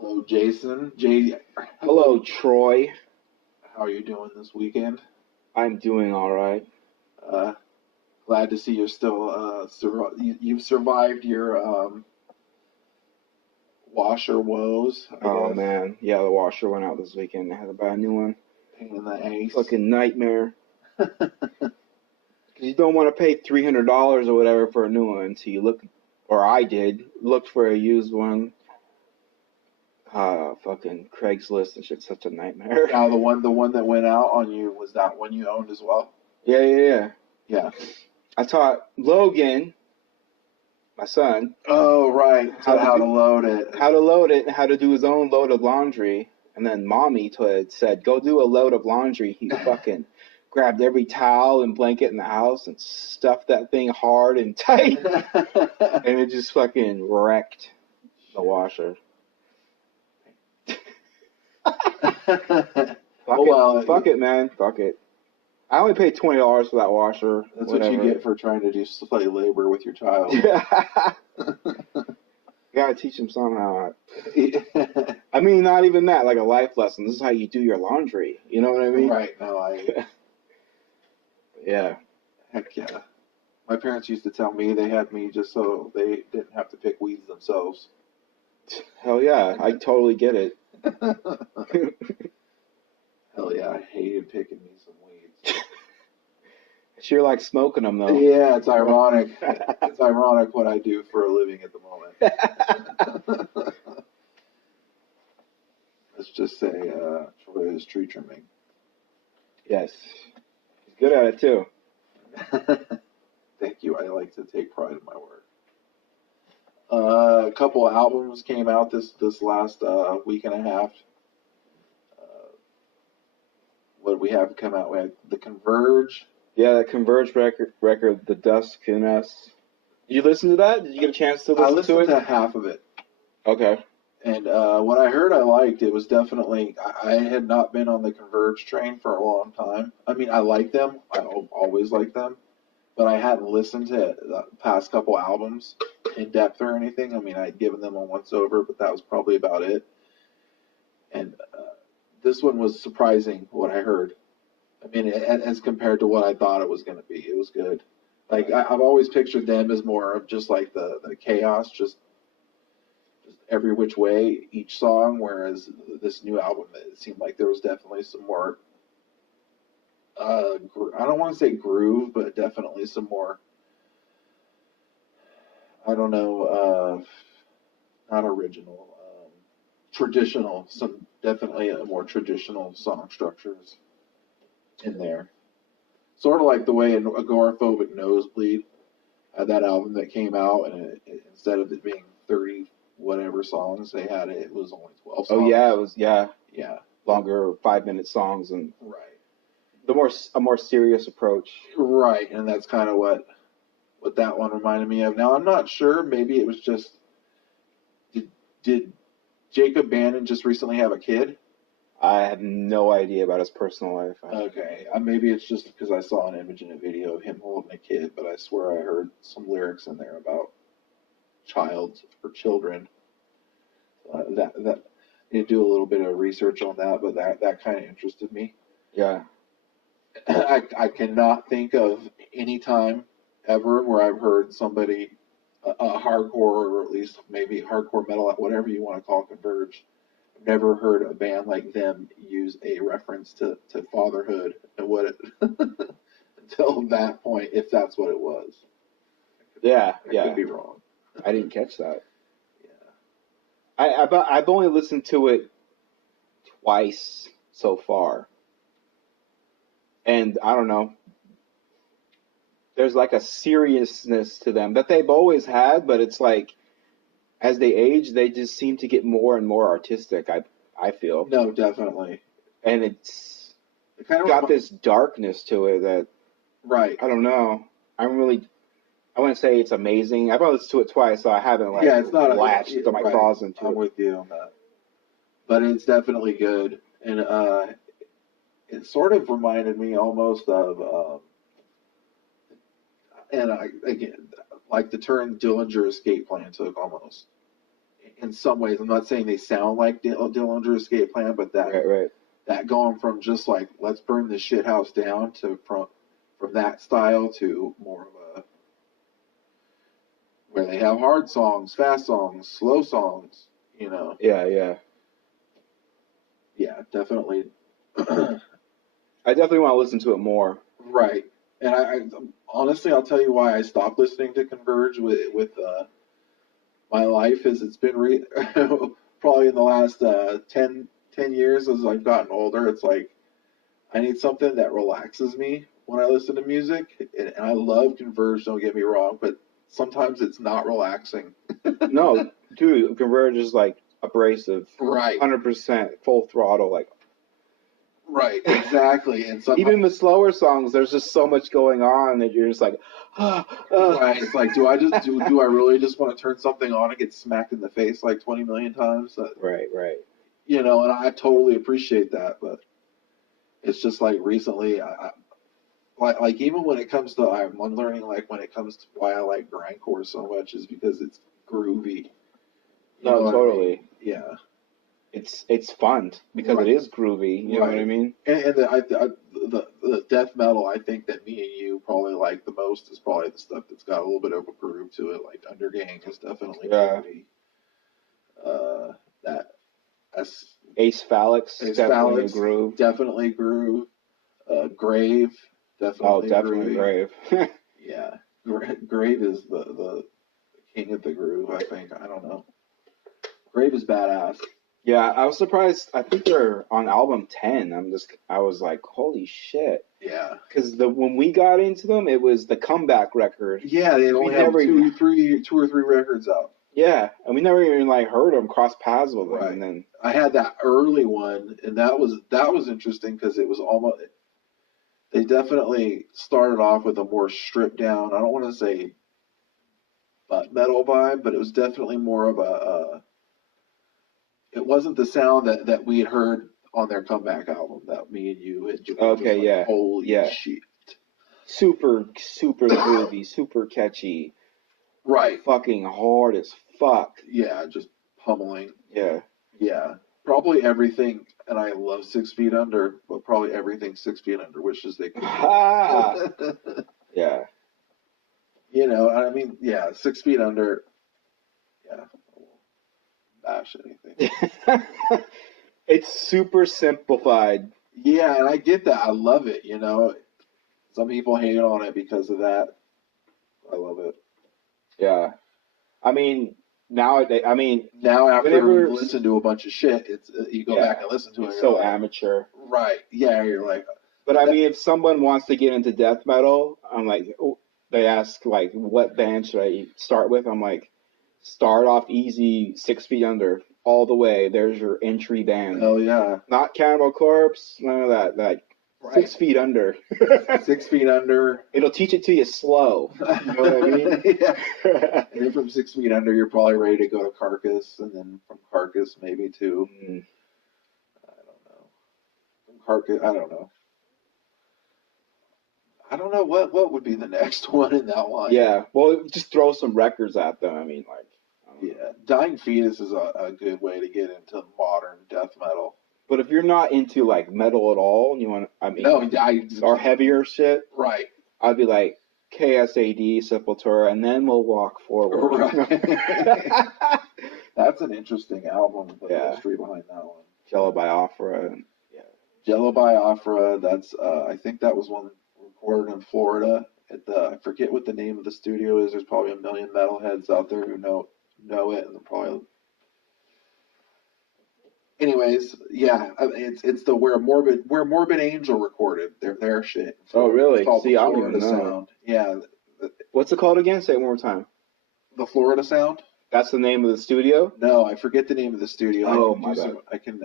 Hello, Jason. Hello, Troy. How are you doing this weekend? I'm doing all right. Glad to see you're still you've survived your washer woes. I guess. Man, yeah, the washer went out this weekend. I had to buy a new one. Pain in the ace. Fucking nightmare. You don't want to pay $300 or whatever for a new one, so you look, or I did, looked for a used one. Fucking Craigslist and shit's such a nightmare. Now the one that went out on you, was that one you owned as well? Yeah. Yeah. I taught Logan, my son. Oh, right. How to load it. How to load it, and how to do his own load of laundry. And then Mommy said, go do a load of laundry. He fucking grabbed every towel and blanket in the house and stuffed that thing hard and tight. And it just fucking wrecked the washer. Fuck it, man. Fuck it. I only paid $20 for that washer. That's whatever. What you get for trying to do slave labor with your child. Gotta teach him somehow. I mean, not even that, like a life lesson. This is how you do your laundry. You know what I mean? Right. No, Yeah. Heck yeah. My parents used to tell me they had me just so they didn't have to pick weeds themselves. Hell yeah. I totally get it. Hell yeah. I hated picking me some weeds. Sure like smoking them, though. Yeah, it's ironic. It's ironic what I do for a living at the moment. Let's just say Troy is tree trimming. Yes. He's good at it, too. Thank you. I like to take pride in my work. A couple of albums came out this last week and a half. What did we have come out? We had the Converge. Yeah, that Converge record, the Dusk in Us. Did you listen to that? Did you get a chance to listen to it? I listened to half of it. Okay. And what I heard I liked, it was definitely, I had not been on the Converge train for a long time. I mean, I like them. I always like them. But I hadn't listened to the past couple albums in depth or anything. I mean, I'd given them a once over, but that was probably about it. And this one was surprising, what I heard. I mean, as compared to what I thought it was going to be. It was good. Like, I've always pictured them as more of just like the chaos, just every which way, each song, whereas this new album, it seemed like there was definitely some more, I don't want to say groove, but definitely some more, I don't know, not original, traditional, some definitely more traditional song structures in there. Sort of like the way Agoraphobic Nosebleed had that album that came out, and instead of it being 30 whatever songs they had, it was only 12 songs. Oh yeah, it was yeah longer 5-minute songs, and right, a more serious approach. Right, and that's kind of what that one reminded me of. Now I'm not sure, maybe it was just did Jacob Bannon just recently have a kid? I have no idea about his personal life. Okay, maybe it's just because I saw an image in a video of him holding a kid, but I swear I heard some lyrics in there about child or children. That you do a little bit of research on that, but that kind of interested me. Yeah. I cannot think of any time ever where I've heard somebody, a hardcore, or at least maybe hardcore metal, whatever you want to call Converge, I've never heard a band like them use a reference to fatherhood and what it until that point, if that's what it was. I could be wrong. I didn't catch that. Yeah. I've only listened to it twice so far. And I don't know. There's like a seriousness to them that they've always had, but it's like as they age, they just seem to get more and more artistic, I feel. No, definitely. And it's got this darkness to it that, right. I don't know. I wouldn't say it's amazing. I've only listened to it twice, so I haven't it's not latched my claws into it. I'm with you on that. But it's definitely good. And it sort of reminded me almost of, again, like the turn Dillinger Escape Plan took almost. in some ways. I'm not saying they sound like Dillinger Escape Plan, but Right. that going from just like let's burn this shit house down to from that style to more of a where they have hard songs, fast songs, slow songs, you know. Yeah, Definitely. I definitely want to listen to it more. Right. And I honestly, I'll tell you why I stopped listening to Converge with my life is it's been probably in the last 10 years as I've gotten older. It's like I need something that relaxes me when I listen to music. And I love Converge, don't get me wrong, but sometimes it's not relaxing. No, dude, Converge is like abrasive. Right. 100% full throttle, like. Right, exactly. And even the slower songs, there's just so much going on that you're just like, Right. It's like, do I really just want to turn something on and get smacked in the face like 20 million times? Right. You know, and I totally appreciate that, but it's just like recently, like even when it comes to, I'm learning like when it comes to why I like grindcore so much is because it's groovy. You know totally. I mean? Yeah. It's fun because it is groovy. You know what I mean? And the death metal I think that me and you probably like the most is probably the stuff that's got a little bit of a groove to it. Like Unbeing is definitely groovy. That Acephalix, definitely groove. Definitely groove. Grave, definitely Grave. Yeah, Grave is the king of the groove. I think. I don't know. Grave is badass. Yeah, I was surprised. I think they're on album 10. I was like, holy shit. Yeah. Because when we got into them, it was the comeback record. Yeah, they only have two or three records out. Yeah, and we never even like heard them, cross paths with them. Right. And then I had that early one, and that was interesting because it was almost. They definitely started off with a more stripped down. I don't want to say butt metal vibe, but it was definitely more of a. It wasn't the sound that we had heard on their comeback album that me and you had. Okay, yeah. Holy shit. Super groovy, super catchy. Right. Fucking hard as fuck. Yeah, just pummeling. Yeah. Yeah. Probably everything, and I love 6 Feet Under, but probably everything 6 Feet Under wishes they could. Yeah. You know, I mean, yeah, 6 Feet Under. Yeah. Bash anything. It's super simplified. Yeah, and I get that. I love it, you know. Some people hate on it because of that. I love it. Yeah. I mean, nowadays, now after you listen to a bunch of shit, it's you go back and listen to it. It's so amateur. Right. Yeah, you're like. But I mean, if someone wants to get into death metal, I'm like, they ask like, what band should I start with? I'm like, start off easy, 6 Feet Under, all the way. There's your entry band. Oh yeah. Not Cannibal Corpse, none of that. Like 6 Feet Under. 6 Feet Under. It'll teach it to you slow. You know what I mean? Yeah. And then from 6 Feet Under, you're probably ready to go to Carcass, and then from Carcass maybe to I don't know. From Carcass, I don't know. I don't know what would be the next one in that line. Yeah, well, just throw some records at them. I mean, like. Yeah, Dying Fetus is a good way to get into modern death metal. But if you're not into like metal at all, and you want, or heavier shit, right? I'd be like KSAD, Sepultura, and then we'll walk forward. Right. That's an interesting album. The history behind that one. Jello Biafra. Yeah. Jello Biafra. That's I think that was one recorded in Florida. At I forget what the name of the studio is. There's probably a million metalheads out there who know it, and probably. Anyways, yeah, it's the where Morbid Angel recorded their shit. Oh really? See, I don't even know. Sound. Yeah. What's it called again? Say it one more time. The Florida Sound. That's the name of the studio? No, I forget the name of the studio. Oh my bad. I can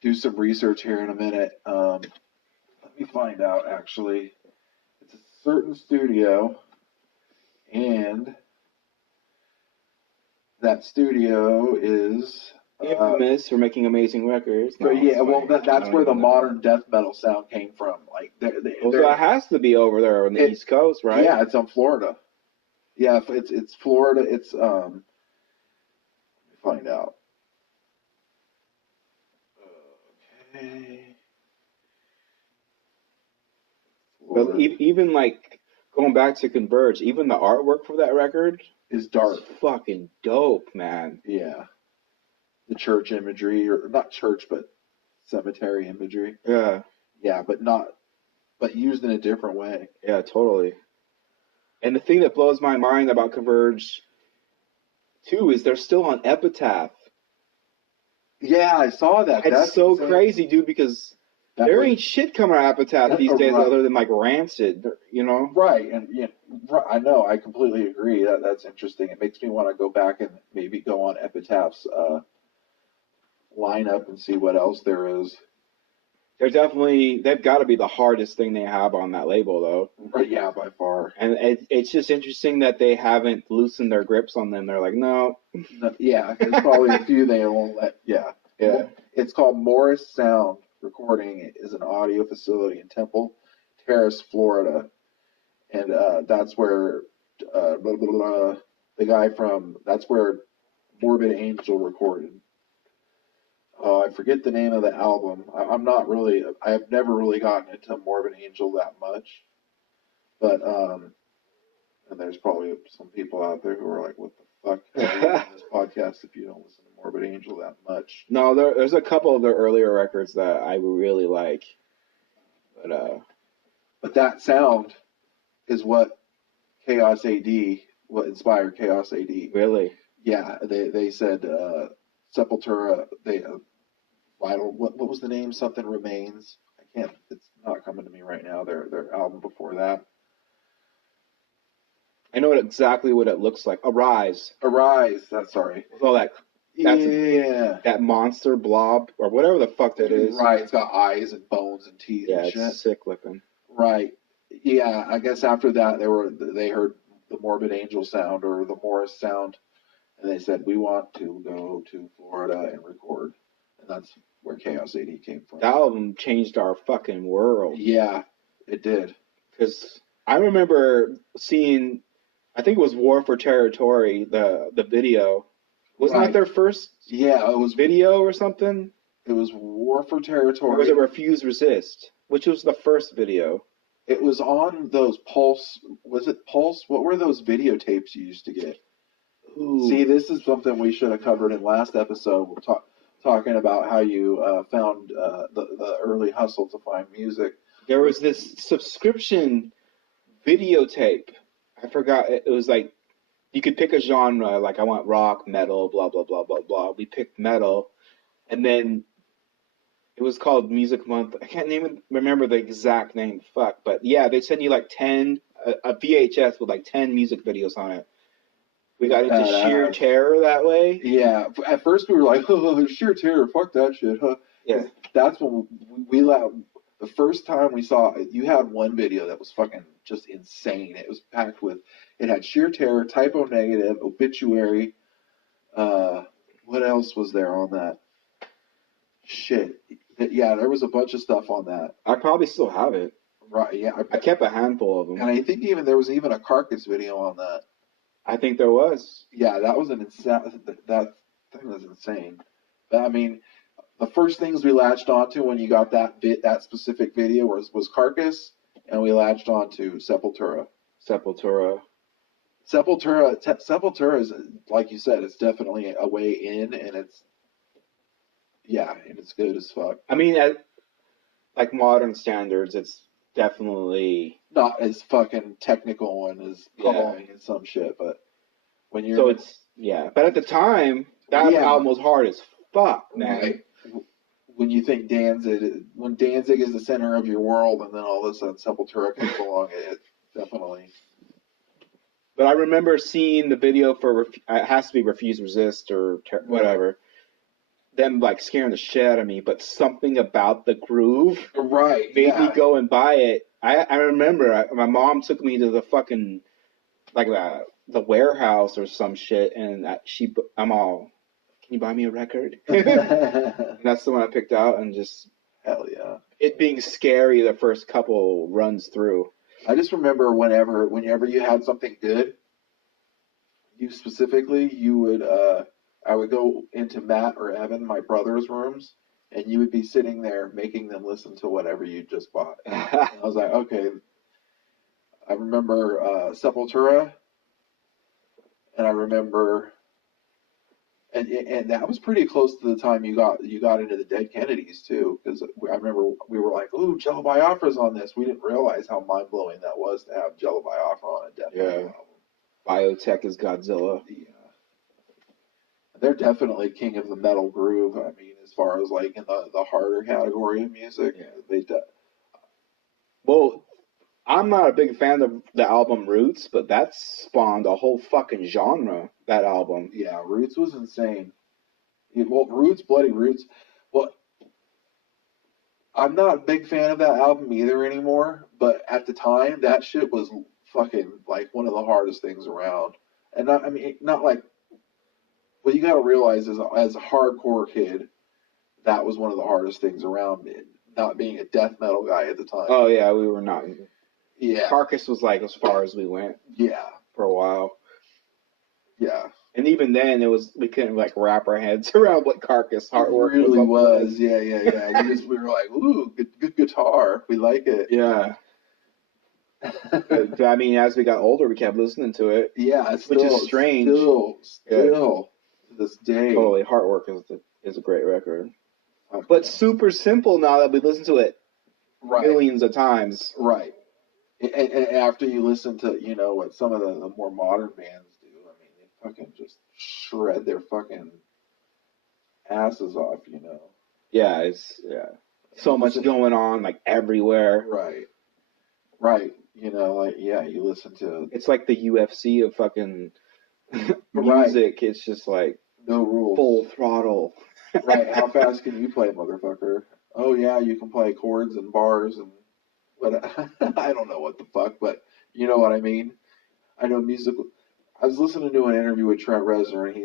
do some research here in a minute. Let me find out. Actually, it's a certain studio, and that studio is. Infamous for making amazing records. No, yeah, well, that's where the modern death metal sound came from. Like, so it has to be over there on the East Coast, right? Yeah, it's on Florida. Yeah, it's Florida. It's find out. Okay. But even like going back to Converge, even the artwork for that record is dark. It's fucking dope, man. Yeah. The church imagery, or not church, but cemetery imagery. Yeah. Yeah, but used in a different way. Yeah, totally. And the thing that blows my mind about Converge, too, is they're still on Epitaph. Yeah, I saw that. That's so insane. Crazy, dude, because there ain't shit coming out of Epitaph these days other than like Rancid, you know? Right, and yeah, I know, I completely agree. That's interesting. It makes me want to go back and maybe go on Epitaph's lineup and see what else there is. They've got to be the hardest thing they have on that label, though. Right, yeah, by far. And it's just interesting that they haven't loosened their grips on them. They're like, no. Yeah, there's probably a few they won't let. Yeah. It's called Morris Sound Recording. It is an audio facility in Temple Terrace, Florida, and that's where the guy from that's where Morbid Angel recorded. I forget the name of the album. I've never really gotten into Morbid Angel that much. But, and there's probably some people out there who are like, what the fuck are you on this podcast if you don't listen to Morbid Angel that much? No, there's a couple of their earlier records that I really like. But that sound is what inspired Chaos AD. Really? Yeah, they said Sepultura, Vital, what was the name? Something Remains. It's not coming to me right now. Their album before that. I know exactly what it looks like. Arise. That's sorry. Well, that monster blob or whatever the fuck that is. Right. It's got eyes and bones and teeth. Yeah, and shit. It's sick looking. Right. Yeah. I guess after that they heard the Morbid Angel sound or the Morris sound, and they said we want to go to Florida and record, and that's where Chaos AD came from. That album changed our fucking world. Yeah, it did. Because I remember seeing, I think it was War for Territory, the video. Wasn't that their first it was video or something? It was War for Territory. Or was it Refuse Resist? Which was the first video? It was on those Pulse. Was it Pulse? What were those videotapes you used to get? Ooh. See, this is something we should have covered in last episode. We're talking about how you found the early hustle to find music. There was this subscription videotape. I forgot. It was like you could pick a genre. Like I want rock, metal, blah blah blah blah blah. We picked metal, and then it was called Music Month. I can't remember the exact name. Fuck, but yeah, they send you like 10 a VHS with like 10 music videos on it. We got into sheer terror that way. Yeah, at first we were like, "Oh, sheer terror, fuck that shit." Huh? Yeah, that's when the first time we saw it. You had one video that was fucking just insane. It was packed with. It had sheer terror, Typo Negative, Obituary. What else was there on that? Shit. Yeah, there was a bunch of stuff on that. I probably still have it. Right. Yeah, I kept a handful of them, and I think there was even a Carcass video on that. I think there was. Yeah, that was that thing was insane. But, I mean, the first things we latched onto when you got that specific video was Carcass, and we latched onto Sepultura. Sepultura is, like you said, it's definitely a way in, and it's good as fuck. I mean, at like modern standards, it's definitely not as fucking technical and as calming and some shit, but when you're but at the time that album was hard as fuck, man. Right. When you think when Danzig is the center of your world, and then all of a sudden Sepultura comes along, it definitely. But I remember seeing the video for it has to be Refuse Resist or whatever. Them like scaring the shit out of me, but something about the groove made me go and buy it. I remember my mom took me to the fucking like the warehouse or some shit, and I'm all, can you buy me a record? And that's the one I picked out, and just hell yeah, it being scary the first couple runs through. I just remember whenever you had something good, you would I would go into Matt or Evan, my brother's rooms, and you would be sitting there making them listen to whatever you just bought. And I was like, okay. I remember Sepultura, and I remember, and that was pretty close to the time you got into the Dead Kennedys too, because I remember we were like, ooh, Jello Biafra's on this. We didn't realize how mind blowing that was to have Jello Biafra on a Death Metal album. Biotech is Godzilla. Yeah. They're definitely king of the metal groove. I mean, as far as like in the harder category of music, Well, I'm not a big fan of the album Roots, but that spawned a whole fucking genre, that album. Yeah, Roots was insane. Well, Roots, Bloody Roots. Well, I'm not a big fan of that album either anymore, but at the time, that shit was fucking like one of the hardest things around. And not, I mean, not like, what you got to realize is, as a hardcore kid, that was one of the hardest things around, not being a death metal guy at the time. Oh, yeah, we were not. Yeah. Carcass was like as far as we went. Yeah. For a while. Yeah. And even then, we couldn't like wrap our heads around what Carcass artwork really was. Yeah. We were like, ooh, good guitar. We like it. Yeah. But, I mean, as we got older, we kept listening to it. Yeah, which is strange. Still, to this day. Totally, Heartwork is a great record. Okay. But super simple now that we listen to it millions of times. Right. And after you listen to, what some of the more modern bands do, I mean, they fucking just shred their fucking asses off, Yeah, it's so much going on, like everywhere. Right. You listen to... It's like the UFC of fucking music. It's just like... No rules. Full throttle. Right, how fast can you play, motherfucker? Oh, yeah, you can play chords and bars and... But I don't know what the fuck, but you know what I mean? I know musical... I was listening to an interview with Trent Reznor, and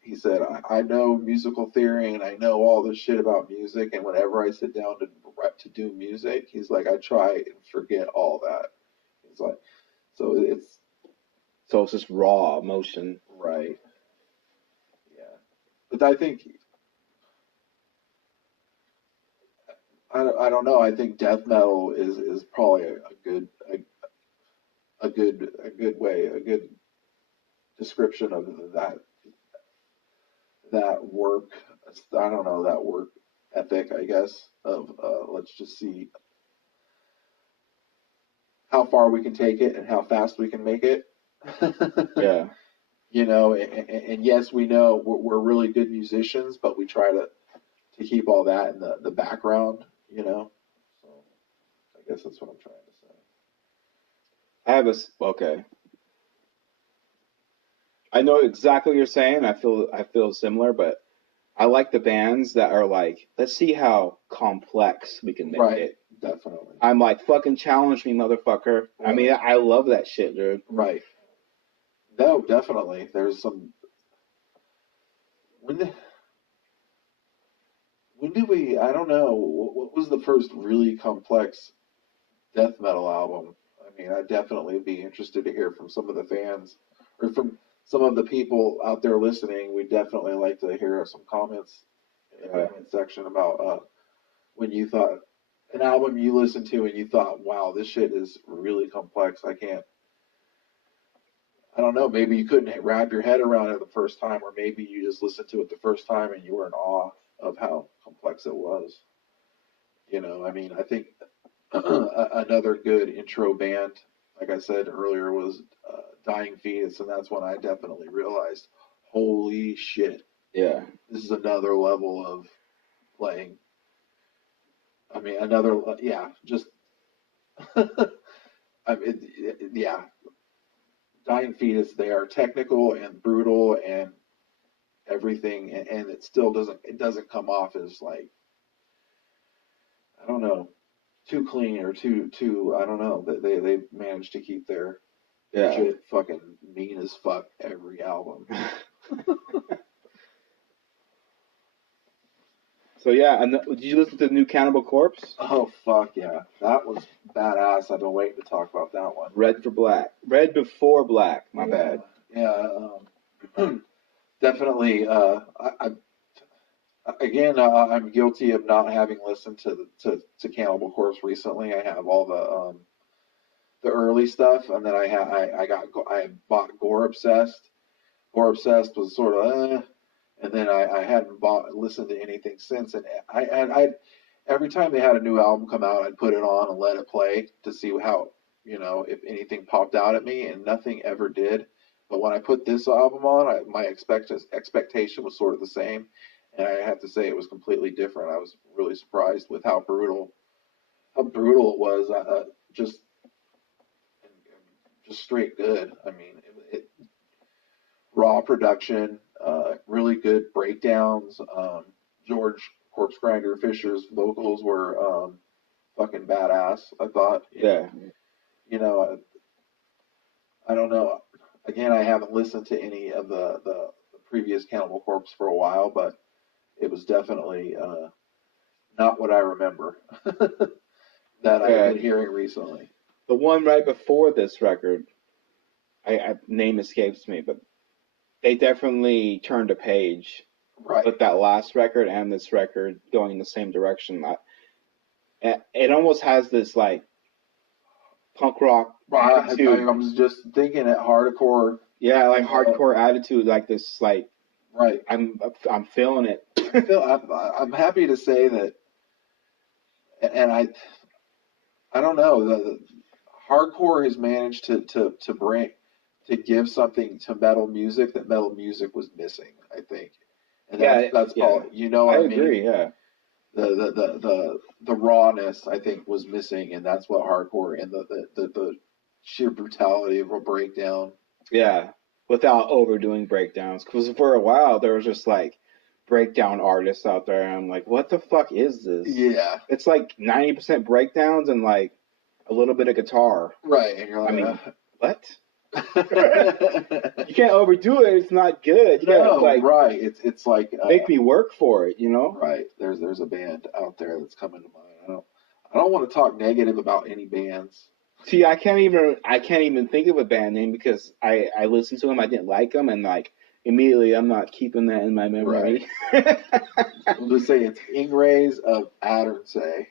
he said, I know musical theory, and I know all this shit about music, and whenever I sit down to do music, he's like, I try and forget all that. It's like, so it's just raw emotion. Right. Yeah. But I think... I don't know. I think death metal is probably a good description of that work. I don't know, that work ethic, I guess, of let's just see how far we can take it and how fast we can make it. Yeah. And yes, we know we're really good musicians, but we try to keep all that in the background. So I guess that's what I'm trying to say. Okay. I know exactly what you're saying. I feel similar, but I like the bands that are like, let's see how complex we can make it. Definitely. I'm like, fucking challenge me, motherfucker. Right. I mean, I love that shit, dude. Right. No, definitely. There's some... When did we... I don't know. What was the first really complex death metal album? I mean, I'd definitely be interested to hear from some of the fans, or from some of the people out there listening. We'd definitely like to hear some comments in the comment section about when you thought... an album you listened to and you thought, wow, this shit is really complex. I don't know, maybe you couldn't wrap your head around it the first time, or maybe you just listened to it the first time and you were in awe of how complex it was. I mean, I think another good intro band, like I said earlier, was Dying Fetus, and that's when I definitely realized, holy shit. Yeah. This is another level of playing. I mean, just... I mean, yeah. Dying Fetus, they are technical and brutal and everything, and it still doesn't come off as like, I don't know, too clean or too I don't know, that they managed to keep their shit fucking mean as fuck every album. So yeah, and did you listen to the new Cannibal Corpse? Oh fuck yeah, that was badass. I've been waiting to talk about that one. Red Before Black. My bad. Yeah. definitely. I'm guilty of not having listened to Cannibal Corpse recently. I have all the early stuff, and then I bought Gore Obsessed. Gore Obsessed was sort of, and then I hadn't listened to anything since. And I every time they had a new album come out, I'd put it on and let it play to see how, if anything popped out at me, and nothing ever did. But when I put this album on, my expectation was sort of the same, and I have to say it was completely different. I was really surprised with how brutal it was. Just straight good. I mean, raw production, really good breakdowns. George Corpse Grinder Fisher's vocals were fucking badass, I thought. Yeah. I don't know. Again, I haven't listened to any of the previous Cannibal Corpse for a while, but it was definitely not what I remember that I've been hearing recently. The one right before this record, name escapes me, but they definitely turned a page. Right. With that last record and this record going in the same direction. It almost has this like punk rock attitude. I was just thinking at hardcore. Yeah, like hardcore attitude, like this, like. Right. I'm feeling it. I'm happy to say that, and I don't know, the hardcore has managed to give something to metal music that metal music was missing, I think. And that's all. I agree. Yeah. The rawness, I think, was missing, and that's what hardcore and the sheer brutality of a breakdown. Yeah, without overdoing breakdowns, because for a while there was just like breakdown artists out there, and I'm like, what the fuck is this? Yeah, it's like 90% breakdowns and like a little bit of guitar. Right, and you're like, I mean, what? You can't overdo it. It's not good. Right. It's like make me work for it, Right. There's a band out there that's coming to mind. I don't want to talk negative about any bands. See, I can't even think of a band name because I listened to them, I didn't like them, and like immediately I'm not keeping that in my memory. Right. I'll just say it's Ingres of Addernsay.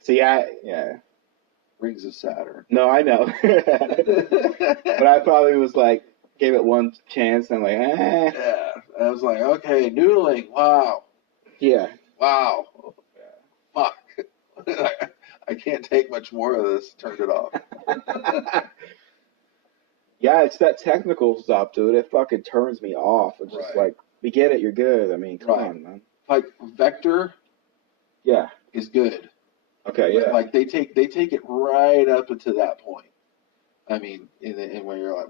See, yeah. Rings of Saturn. No, I know. But I probably was like, gave it one chance, and I'm like, Yeah. I was like, okay, noodling. Wow. Yeah. Wow. Fuck. I can't take much more of this. Turned it off. Yeah, it's that technical stuff, dude. It fucking turns me off. It's just like, we get it, you're good. I mean, come on, man. Like Vector. Yeah. Is good. Okay, yeah. Like they take it right up until that point. I mean, in where you're like,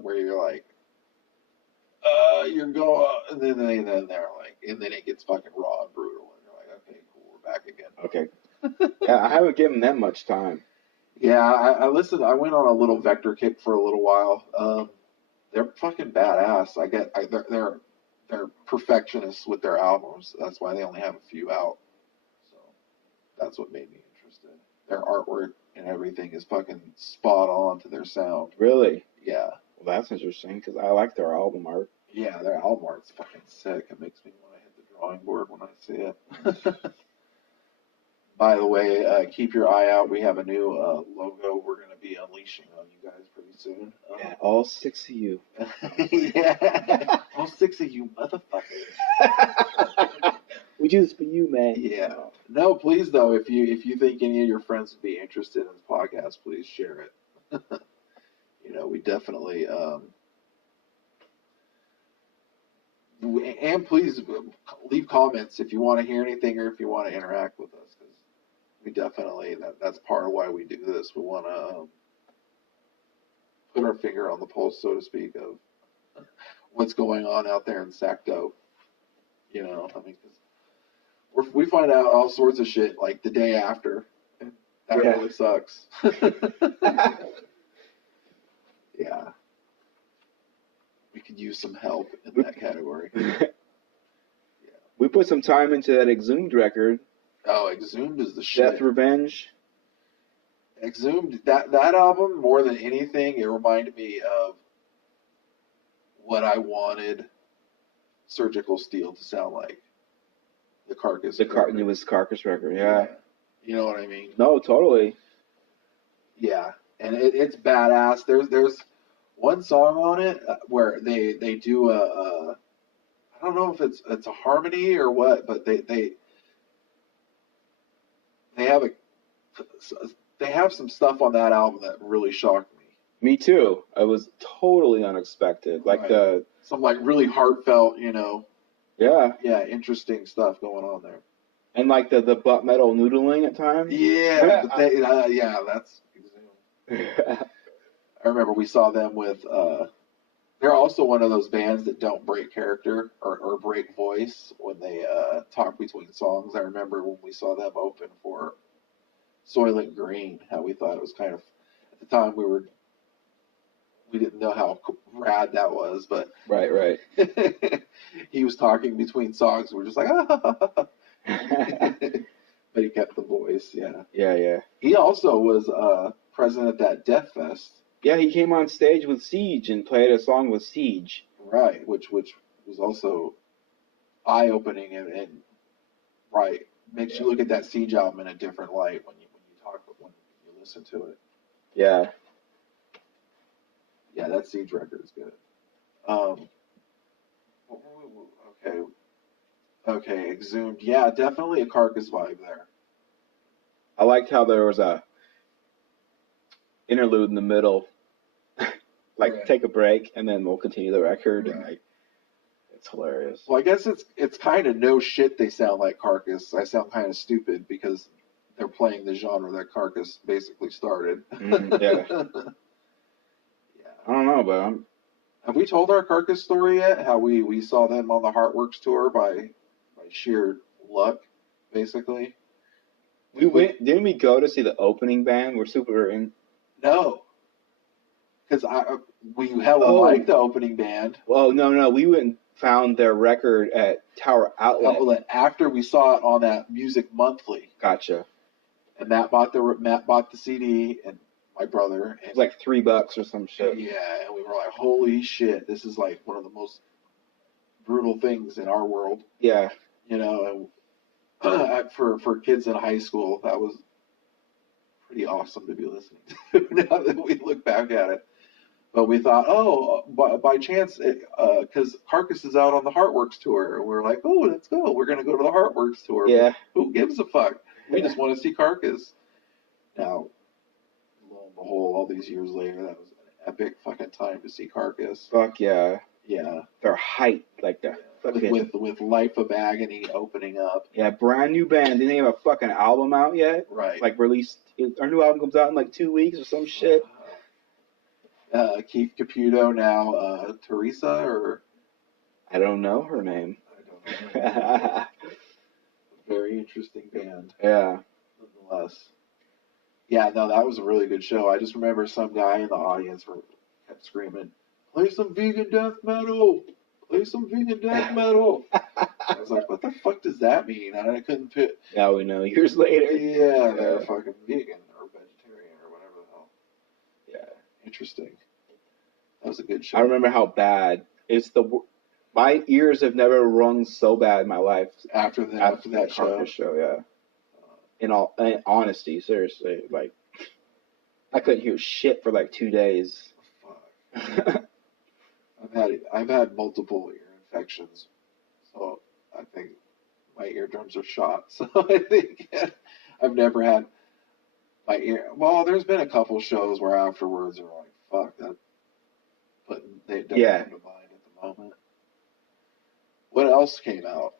you're going, and then they're like, and then it gets fucking raw and brutal, and you're like, okay, cool, we're back again. Okay. Yeah, I haven't given them much time. Yeah, I listened. I went on a little Vector kick for a little while. They're fucking badass. They're perfectionists with their albums. That's why they only have a few out. So that's what made me interested. Their artwork and everything is fucking spot on to their sound. Really? Yeah. Well, that's interesting because I like their album art. Yeah, their album art's fucking sick. It makes me want to hit the drawing board when I see it. By the way, keep your eye out. We have a new logo we're going to be unleashing on you guys pretty soon. Yeah, all 6 of you. Yeah, all 6 of you motherfuckers. We do this for you, man. Yeah. No, please though, if you think any of your friends would be interested in this podcast, please share it. We definitely. And please leave comments if you want to hear anything or if you want to interact with us, because we definitely that's part of why we do this. We want to put our finger on the pulse, so to speak, of what's going on out there in Sacto. I mean, cause we find out all sorts of shit like the day after, and that really sucks. Yeah. We could use some help in that category. Yeah. We put some time into that Exhumed record. Oh, Exhumed is the shit. Death Revenge. Exhumed, that album, more than anything, it reminded me of what I wanted Surgical Steel to sound like. The Carcass. It was Carcass record, yeah. You know what I mean? No, totally. Yeah, and it's badass. There's one song on it where they do a I don't know if it's a harmony or what, but they have some stuff on that album that really shocked me. Me too. It was totally unexpected. Like right. Some like really heartfelt, you know. Yeah. Yeah, interesting stuff going on there. And like the butt metal noodling at times. Yeah, yeah, that's Exhumed. I remember we saw them with. They're also one of those bands that don't break character or break voice when they talk between songs. I remember when we saw them open for Soylent Green, how we thought it was kind of, at the time we didn't know how rad that was, but right. He was talking between songs. We're just like, ah. But he kept the voice, yeah. Yeah. He also was present at that Death Fest. Yeah, he came on stage with Siege and played a song with Siege. Right, which was also eye-opening and right, makes you look at that Siege album in a different light when you listen to it. Yeah. Yeah, that Siege record is good. Okay, Exhumed. Yeah, definitely a Carcass vibe there. I liked how there was a interlude in the middle. Take a break and then we'll continue the record. Right. And it's hilarious. Well, I guess it's kind of no shit they sound like Carcass. I sound kind of stupid because they're playing the genre that Carcass basically started. Yeah. I don't know, but have we told our Carcass story yet? How we saw them on the Heartworks tour by sheer luck, basically. Didn't we go to see the opening band? We're super in. No. Because we hella liked the opening band. Well, no. We went and found their record at Tower Outlet. After we saw it on that Music Monthly. Gotcha. And Matt bought the CD, and my brother. And it was like $3 or some shit. Yeah, and we were like, holy shit, this is like one of the most brutal things in our world. Yeah. You know, and for kids in high school, that was pretty awesome to be listening to now that we look back at it. But we thought, by chance, because Carcass is out on the Heartworks tour, and we're like, oh, let's go. We're going to go to the Heartworks tour. Yeah. Who gives a fuck? We just want to see Carcass. Now, lo and behold, all these years later, that was an epic fucking time to see Carcass. Fuck yeah. Yeah. Their height, like that. With Life of Agony opening up. Yeah, brand new band. Didn't have a fucking album out yet. Right. Like released. Our new album comes out in like 2 weeks or some shit. Keith Caputo now, Teresa, or? I don't know her name. I don't know. Very interesting band. Yeah. Nonetheless. Yeah, no, that was a really good show. I just remember some guy in the audience kept screaming, play some vegan death metal! Play some vegan death metal! I was like, what the fuck does that mean? And I couldn't fit. Now we know, years later. Yeah, they're fucking vegan or vegetarian or whatever the hell. Yeah. Interesting. That was a good show. I remember how bad. My ears have never rung so bad in my life. After that show, yeah. In all honesty, seriously, like I couldn't hear shit for like 2 days. Fuck. I've had multiple ear infections, so I think my eardrums are shot. So I think I've never had my ear. Well, there's been a couple shows where afterwards are like, fuck that. But they don't come to mind at the moment. What else came out?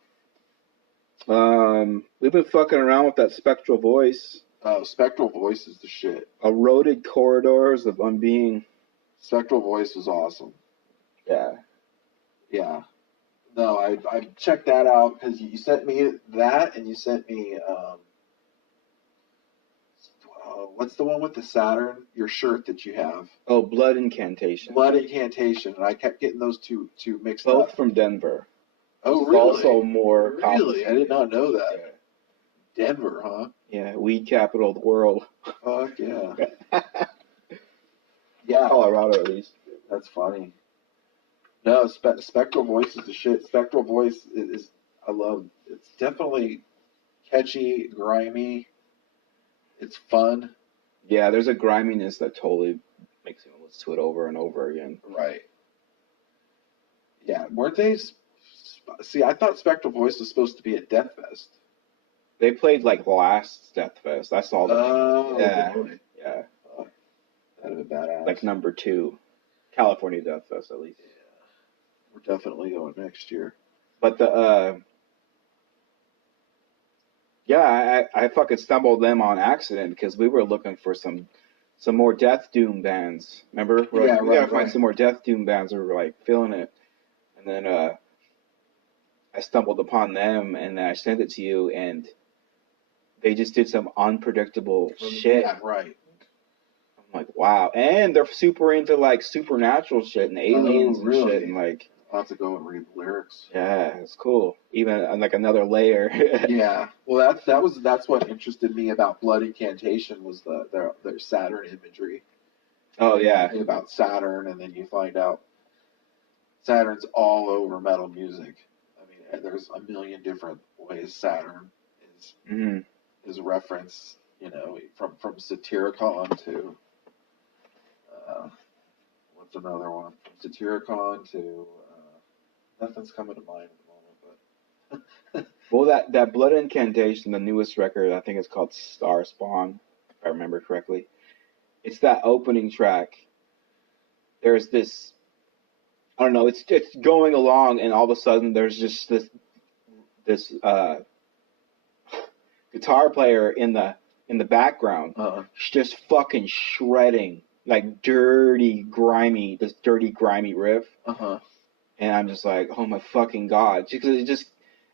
We've been fucking around with that Spectral Voice. Oh, Spectral Voice is the shit. Eroded Corridors of Unbeing. Spectral Voice was awesome. Yeah. Yeah. No, I checked that out because you sent me that, and you sent me what's the one with the Saturn? Your shirt that you have. Oh, Blood Incantation. Blood Incantation, and I kept getting those two mixed up. Both from Denver. Oh, really? Also more. Really, I did not know that. Yeah. Denver, huh? Yeah, weed capital of the world. Fuck yeah. Yeah. Colorado, at least. That's funny. No, Spectral Voice is the shit. Spectral Voice is I love. It's definitely catchy, grimy. It's fun. Yeah, there's a griminess that totally makes me listen to it over and over again. Right. Yeah, weren't they? See, I thought Spectral Voice was supposed to be a Death Fest. They played like last Death Fest. I saw them. Oh, Yeah. boy. Yeah. Oh, that'd have been badass. Like number 2. California Death Fest, at least. Yeah. We're definitely going next year. But I fucking stumbled them on accident because we were looking for some more Death Doom bands. Remember? We're like, we gotta find some more Death Doom bands. We were like feeling it. And then I stumbled upon them and I sent it to you, and they just did some unpredictable shit. Yeah, right. I'm like, wow. And they're super into like supernatural shit and aliens and shit, and like, I'll have to go and read the lyrics. yeah, it's cool. Even like another layer. Yeah. Well, that's what interested me about Blood Incantation was their Saturn imagery. Oh yeah. About Saturn, and then you find out Saturn's all over metal music. I mean, there's a million different ways Saturn is referenced. You know, from Satyricon to what's another one? From Satyricon to nothing's coming to mind at the moment, but well, that Blood Incantation, the newest record, I think it's called Star Spawn, if I remember correctly. It's that opening track. There's this, I don't know, it's going along, and all of a sudden there's just this guitar player in the background, just fucfucking shredding like dirty grimy riff. And I'm just like, oh my fucking god, because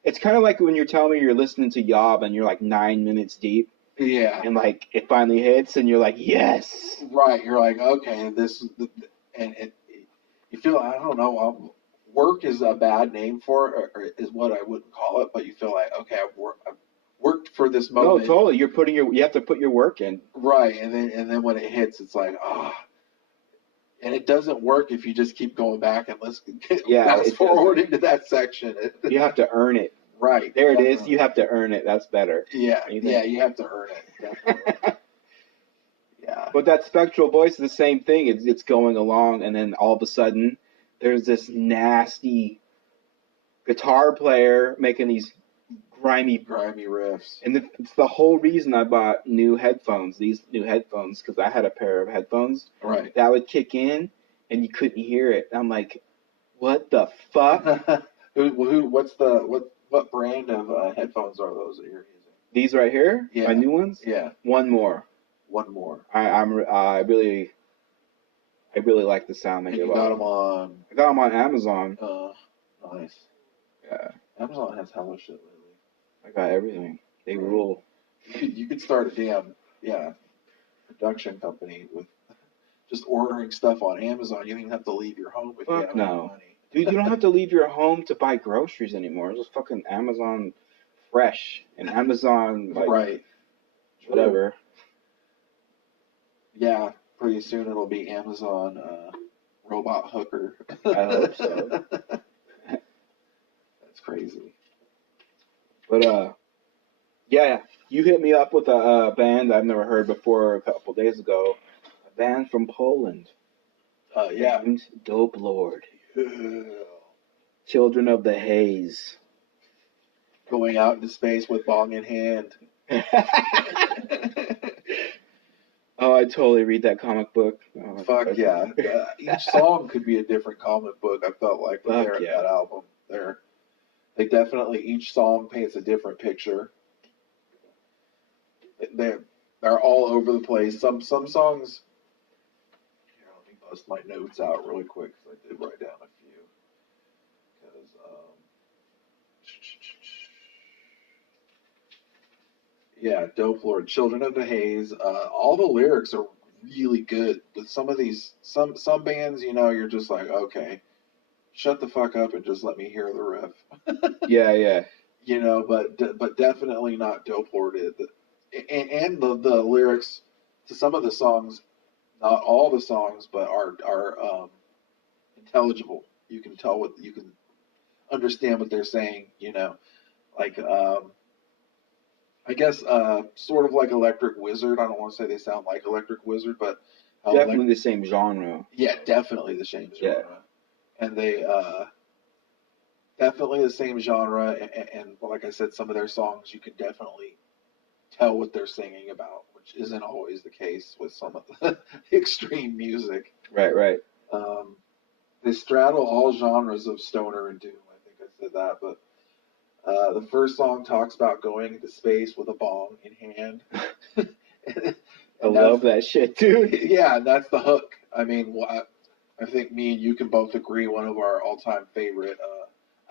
it's kind of like when you're telling me you're listening to Yob and you're like 9 minutes deep. Yeah. And like it finally hits, and you're like, yes. Right. You're like, okay, this and you feel, I don't know, work is a bad name for it, or is what I wouldn't call it, but you feel like, okay, I've worked for this moment. No, totally. You have to put your work in. Right, and then when it hits, it's like, and it doesn't work if you just keep going back and listen. Fast forward into that section. You have to earn it. Right. There it is. You have to earn it. That's better. Yeah. Yeah, you have to earn it. Definitely. Yeah. But that Spectral Voice is the same thing. It's going along, and then all of a sudden, there's this nasty guitar player making these grimy riffs. And it's the whole reason I bought these new headphones, because I had a pair of headphones. Right. That would kick in, and you couldn't hear it. I'm like, what the fuck? What brand of headphones are those that you're using? These right here? Yeah. My new ones? Yeah. One more. I I really like the sound they give off. I got them on Amazon. Nice. Yeah. Amazon has hella shit lately. I got everything. They rule. You could start a damn production company with just ordering stuff on Amazon. You don't even have to leave your home if you have any money. Dude, you don't have to leave your home to buy groceries anymore. It's just fucking Amazon Fresh and Amazon right. Whatever. Yeah, pretty soon it'll be Amazon Robot Hooker. I hope so. That's crazy. But yeah, you hit me up with a band I've never heard before a couple days ago. A band from Poland. Yeah. Named Dopelord. Yeah. Children of the Haze. Going out into space with bong in hand. Oh, I totally read that comic book. Oh, fuck yeah. Each song could be a different comic book, I felt like, when they're in that album. They definitely, each song paints a different picture. They're all over the place. Some songs, here, let me bust my notes out really quick, because I did write down a few. Because, yeah, Dopelord-Children of the Haze. All the lyrics are really good. With some of these, some bands, you're just like, okay, shut the fuck up and just let me hear the riff. Yeah. But definitely not Dopelord. And the lyrics to some of the songs, not all the songs, but are intelligible. you can tell what you can understand what they're saying. Like I guess sort of like Electric Wizard. I don't want to say they sound like Electric Wizard, but Definitely the same genre. Yeah, definitely the same genre. Yeah. And they definitely the same genre, and like I said, some of their songs you can definitely tell what they're singing about, which isn't always the case with some of the extreme music. Right. They straddle all genres of stoner and doom. I think I said that, but the first song talks about going into space with a bong in hand. I love that shit, dude. Yeah, that's the hook. I mean, I think me and you can both agree one of our all-time favorite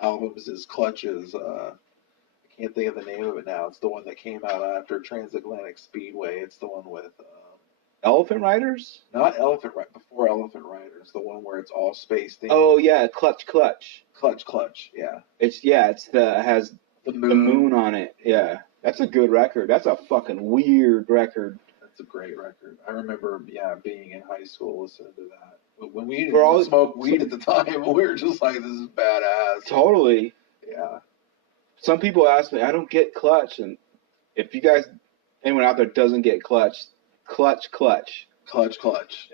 albums is Clutches. I can't think of the name of it now. It's the one that came out after Transatlantic Speedway. It's the one with Elephant Riders? Not Elephant Riders, before Elephant Riders. The one where it's all space themed. Oh yeah, Clutch. Yeah. It has the moon on it. Yeah. That's a good record. That's a fucking weird record. That's a great record. I remember, being in high school listening to that. When we didn't smoke weed at the time, we were just like, this is badass. Totally. Yeah. Some people ask me, I don't get Clutch, and if you guys, anyone out there doesn't get Clutch. It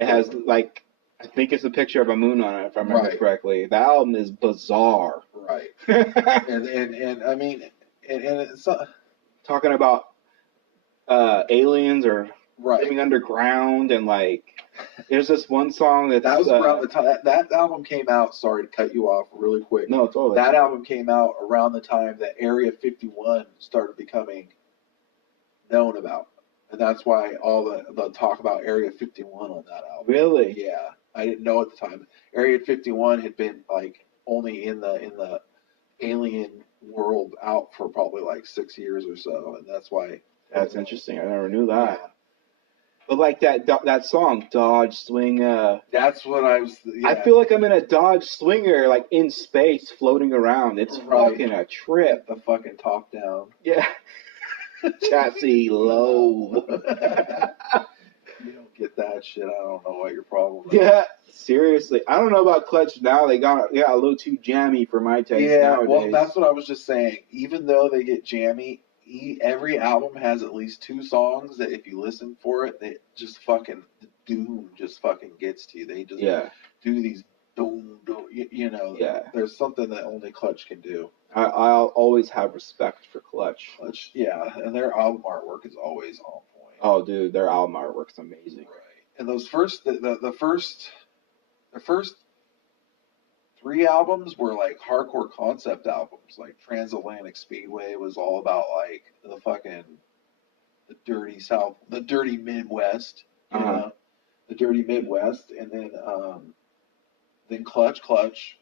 has, like, I think it's a picture of a moon on it, if I remember correctly. The album is bizarre. Right. and I mean, and it's talking about aliens or living underground, and like, there's this one song that was around the time that album came out. Sorry to cut you off really quick. No, totally. That album came out around the time that Area 51 started becoming known about. And that's why all the talk about Area 51 on that album. Really? Yeah. I didn't know at the time. Area 51 had been like only in the alien world out for probably like 6 years or so, and that's why. That's interesting. I never knew that. Yeah. But like that song, Dodge Swing. That's what I was. Yeah. I feel like I'm in a Dodge Swinger, like in space, floating around. It's fucking a trip. Get the fucking top down. Yeah. Chassis low. You don't get that shit. I don't know what your problem is. Yeah, seriously. I don't know about Clutch now. They got a little too jammy for my taste nowadays. Well, that's what I was just saying. Even though they get jammy, every album has at least 2 songs that if you listen for it, they just fucking, the doom just fucking gets to you. They just do these doom, there's something that only Clutch can do. I'll always have respect for Clutch. And their album artwork is always on point. Oh, dude, their album artwork's amazing. Right. And those first, the first 3 albums were like hardcore concept albums. Like Transatlantic Speedway was all about like the dirty South, the dirty Midwest, the dirty Midwest, and then Clutch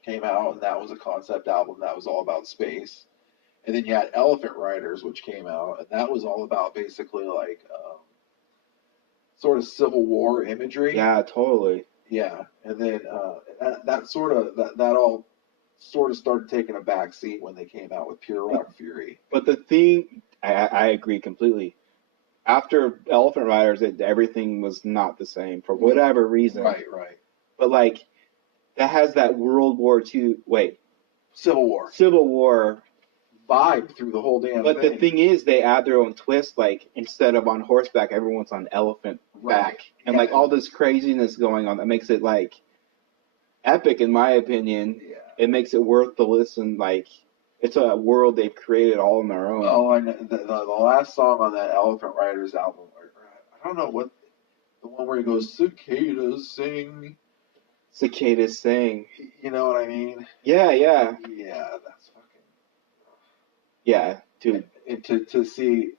came out, and that was a concept album that was all about space. And then you had Elephant Riders, which came out, and that was all about basically like sort of Civil War imagery. Yeah, totally. Yeah, and then that all sort of started taking a back seat when they came out with Pure Rock Fury. But the thing, I agree completely. After Elephant Riders, everything was not the same for whatever reason. Right. But like, that has that World War II. Civil War vibe through the whole damn thing. But the thing is, they add their own twist. Like, instead of on horseback, everyone's on elephant back, and like all this craziness going on that makes it like epic, in my opinion. Yeah. It makes it worth the listen. Like, it's a world they've created all on their own. Oh, and the last song on that Elephant Riders album, I don't know what, the one where he goes, cicadas sing. Cicadas sing. You know what I mean? Yeah. Yeah, that's fucking. Yeah, dude. And to see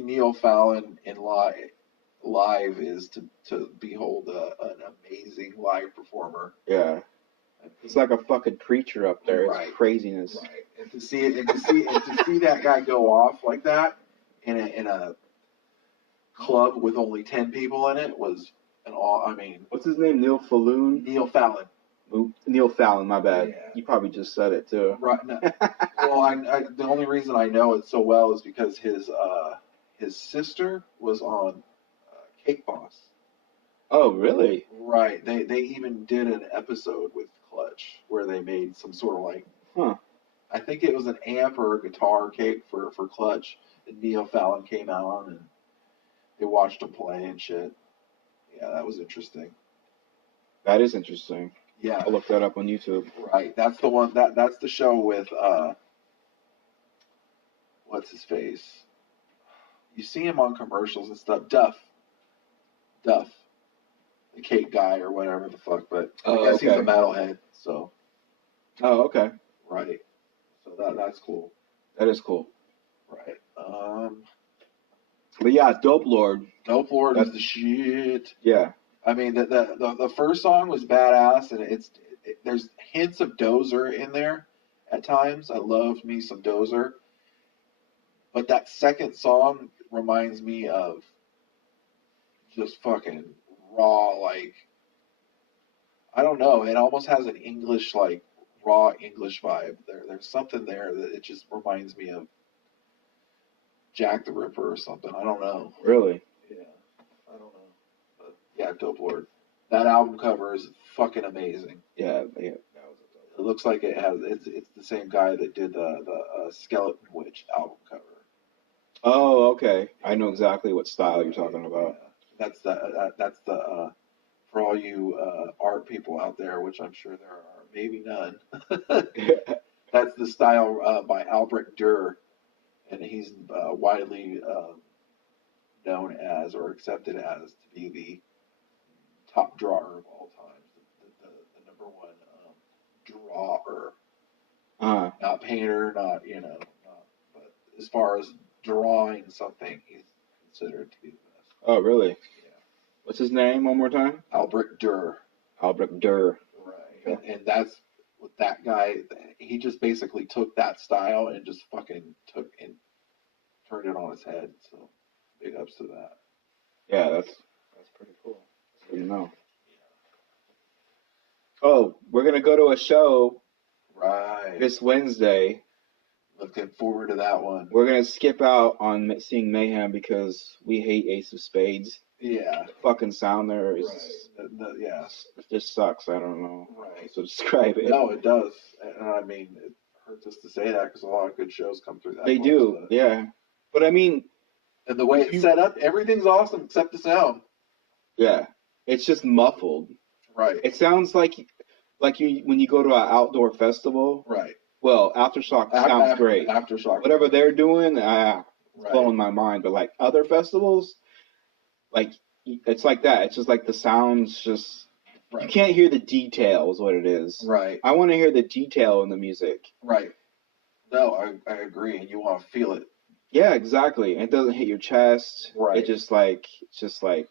Neil Fallon in live is to behold an amazing live performer. Yeah. It's like a fucking preacher up there. It's craziness. Right. And to see that guy go off like that in a club with only 10 people in it was an awe. I mean, what's his name? Neil Fallon? Neil Fallon. Neil Fallon, my bad. Yeah. You probably just said it too. Right. No. Well, the only reason I know it so well is because his sister was on Cake Boss. Oh, really? Right. They even did an episode with Clutch, where they made some sort of like, Huh. I think it was an amp or a guitar cake for Clutch, and Neo Fallon came out and they watched him play and shit. Yeah, that was interesting. That is interesting. Yeah, I'll look that up on YouTube. right. That's the one. That's the show with what's his face? You see him on commercials and stuff. Duff, the cake guy or whatever the fuck. But I guess he's a metalhead. So. Oh, okay. Right. So that's cool. That is cool. Right. But yeah, Dopelord. Dopelord is the shit. Yeah. I mean, the first song was badass, and there's hints of Dozer in there at times. I love me some Dozer. But that second song reminds me of just fucking raw, like, I don't know. It almost has an English, like, raw English vibe. There's something there that it just reminds me of Jack the Ripper or something. I don't know. Really? Yeah. I don't know. But yeah, Dopelord. That album cover is fucking amazing. Yeah. It looks like it's the same guy that did the Skeleton Witch album cover. Oh, okay. I know exactly what style you're talking about. Yeah. That's the for all you art people out there, which I'm sure there are maybe none. That's the style by Albrecht Dürer, and he's widely known as or accepted as to be the top drawer of all time, the number one drawer. Not painter, not but as far as drawing something, he's considered to be the best. Oh, really? Yeah. What's his name? One more time. Albrecht Dürer. Albrecht Dürer. Right. And that's what that guy. He just basically took that style and just fucking turned it on his head. So big ups to that. Yeah, that's pretty cool. That's good to know. Oh, we're gonna go to a show. Right. This Wednesday. Looking forward to that one. We're gonna skip out on seeing Mayhem because we hate Ace of Spades. Yeah. The fucking sound there is. Right. Yeah. It just sucks. I don't know. Right. So describe it. No, it does. And I mean, it hurts us to say that because a lot of good shows come through that. They do. Yeah. But I mean. And the way it's set up, everything's awesome except the sound. Yeah. It's just muffled. Right. It sounds like you when you go to an outdoor festival. Right. Well, Aftershock sounds great. Aftershock. Whatever they're doing, it's blowing my mind. But like other festivals, like it's like that. It's just like the sounds just. Right. You can't hear the detail is what it is. Right. I want to hear the detail in the music. Right. No, I agree, and you want to feel it. Yeah, exactly. And it doesn't hit your chest. Right. It's just like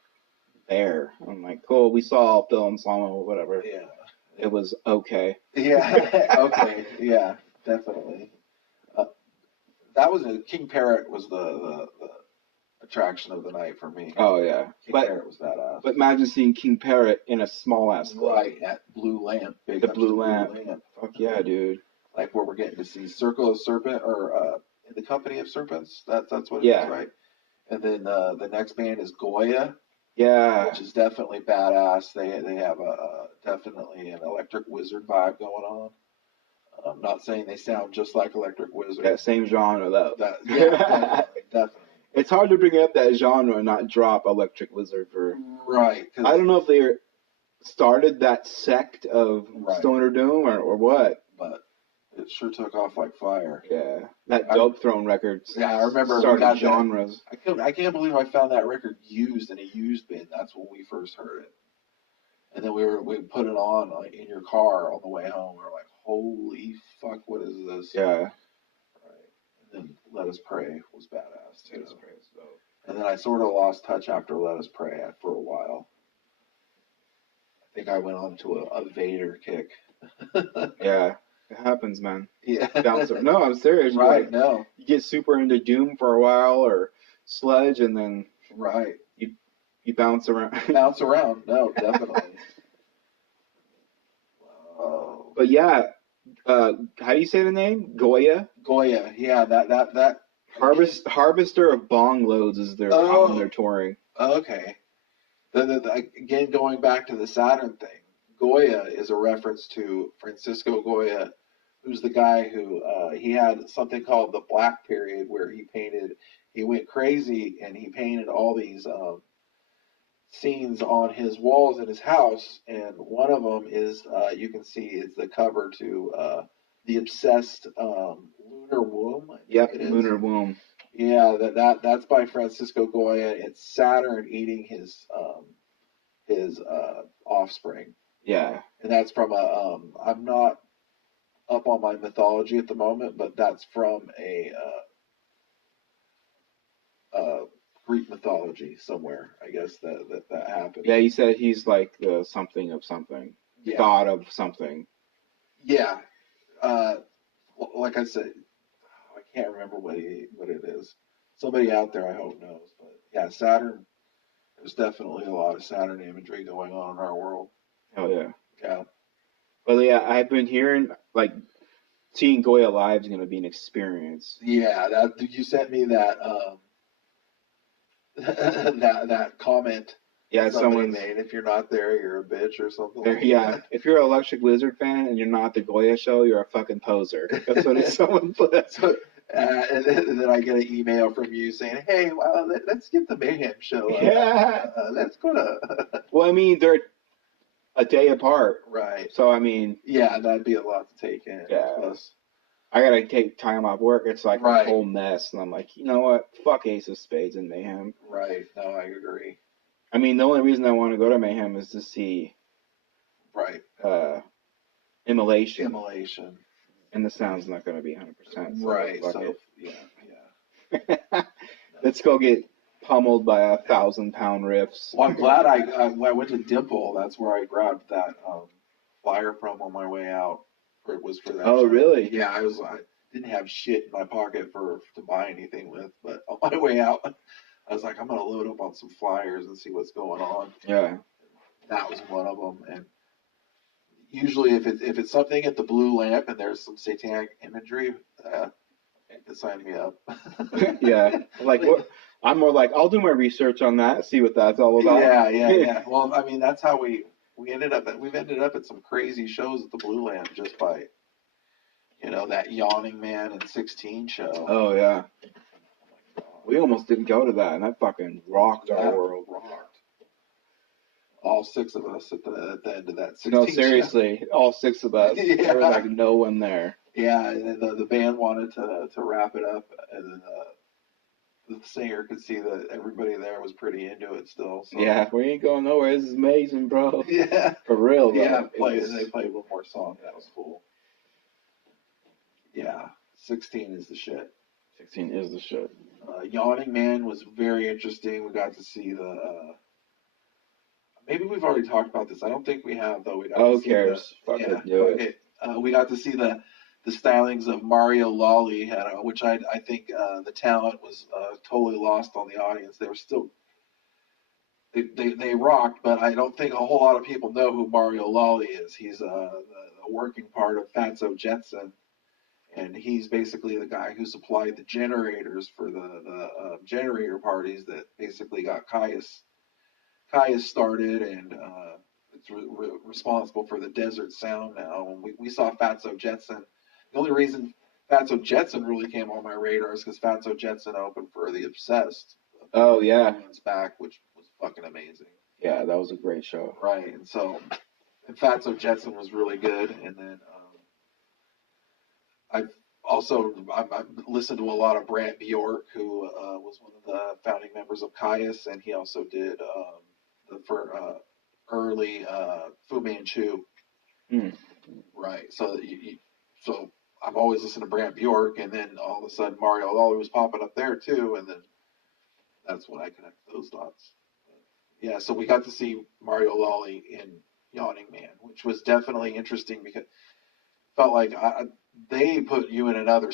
there. I'm like, cool. We saw Phil and Salmo or whatever. Yeah. It was okay. Yeah. Okay. Yeah. Definitely. That was King Parrot was the attraction of the night for me. Oh yeah. King Parrot was badass. But imagine seeing King Parrot in a small ass club. Right at Blue Lamp. The Blue Lamp. Fuck yeah, dude. Like where we're getting to see Circle of Serpent or In the Company of Serpents. That's what it is, right? And then the next band is Goya. Yeah. Which is definitely badass. They have definitely an Electric Wizard vibe going on. I'm not saying they sound just like Electric Wizard. That same genre, though. Yeah, definitely. It's hard to bring up that genre and not drop Electric Wizard for. Right. I don't know if they started that sect of Stoner Doom or what. But it sure took off like fire. Yeah. That Dope Throne record. Yeah, I remember started genres. I can't believe I found that record used in a used bin. That's when we first heard it. And then we put it on like in your car on the way home. We were like, holy fuck, what is this? Yeah. Right. And then Let Us Pray was badass too. Let Us Pray is dope. And then I sort of lost touch after Let Us Pray for a while. I think I went on to a Vader kick. Yeah. It happens, man. Yeah. No, I'm serious. Right, no. You get super into Doom for a while or Sludge and then you bounce around. Bounce around, no, definitely. But yeah, how do you say the name? Goya? Goya, yeah, that Harvester of Bongloads is their album they're touring. Okay. Again, going back to the Saturn thing, Goya is a reference to Francisco Goya, who's the guy who he had something called the Black Period, where he went crazy and he painted all these scenes on his walls in his house, and one of them is you can see is the cover to the Obsessed Lunar Womb. Yep, Lunar Womb. Yeah, that's by Francisco Goya. It's Saturn eating his offspring. Yeah, and that's from a I'm not up on my mythology at the moment, but that's from a Greek mythology somewhere. I guess that happened. Yeah, he said he's like the something of something, Yeah. god of something. Yeah, like I said, I can't remember what it is. Somebody out there, I hope, knows. But yeah, Saturn. There's definitely a lot of Saturn imagery going on in our world. Oh yeah. Yeah. Well, yeah, I've been hearing like seeing Goya live is going to be an experience. Yeah, that you sent me that that comment. Yeah, someone made. If you're not there, you're a bitch or something. Like yeah, that. if you're an Electric Lizard fan and you're not at the Goya show, you're a fucking poser. That's what someone put. So, and then I get an email from you saying, "Hey, well, let's get the Mayhem show. Yeah, let's go to." Well, I mean, they're a day apart, right? So I mean, yeah, that'd be a lot to take in. Yeah. Plus, I gotta take time off work. It's like Right. a whole mess, and I'm like, you know what? Fuck Ace of Spades and Mayhem. right? No, I agree. I mean, the only reason I want to go to Mayhem is to see Right. Immolation. Immolation. And the sound's not going to be 100%. So Right. fuck So it. yeah. Let's go get pummeled by 1,000-pound riffs. Well, I'm glad I went to Dimple. That's where I grabbed that flyer from on my way out. It was for that. Oh, show. really? Yeah, I didn't have shit in my pocket to buy anything with, but on my way out, I was like, I'm gonna load up on some flyers and see what's going on. Yeah. That was one of them, and usually if it's something at the Blue Lamp and there's some satanic imagery, sign me up. Yeah. Like what? I'm more like, I'll do my research on that, see what that's all about. Yeah. Well, I mean, that's how we've ended up at some crazy shows at the Blue Lamp just by, that Yawning Man and 16 show. Oh, yeah. We almost didn't go to that, and that fucking rocked our world. Rocked. All six of us at the end of that 16 No, seriously, all six of us. Yeah. There was like no one there. Yeah, and then the band wanted to wrap it up, and then the singer could see that everybody there was pretty into it still. So. Yeah, we ain't going nowhere. This is amazing, bro. Yeah. For real, though. Yeah, they played one more song. That was cool. Yeah, 16 is the shit. 16 is the shit. Yawning Man was very interesting. We got to see the... maybe we've already talked about this. I don't think we have, though. Who cares? Fuck it, do it. We got to see the stylings of Mario Lawley, which I think the talent was totally lost on the audience. They were still... They rocked, but I don't think a whole lot of people know who Mario Lawley is. He's the working part of Fatso Jetson. And he's basically the guy who supplied the generators for the generator parties that basically got Caius started, and it's responsible for the Desert Sound now. When we saw Fatso Jetson, the only reason Fatso Jetson really came on my radar is because Fatso Jetson opened for the Obsessed. Oh, yeah. Back, which was fucking amazing. Yeah, that was a great show. Right, and Fatso Jetson was really good, and then I've listened to a lot of Brant Bjork, who was one of the founding members of Caius, and he also did the early Fu Manchu. Mm. Right. So so I've always listened to Brant Bjork, and then all of a sudden Mario Lawley was popping up there too, and then that's when I connected those dots. Yeah. So we got to see Mario Lawley in Yawning Man, which was definitely interesting because it felt like they put you in another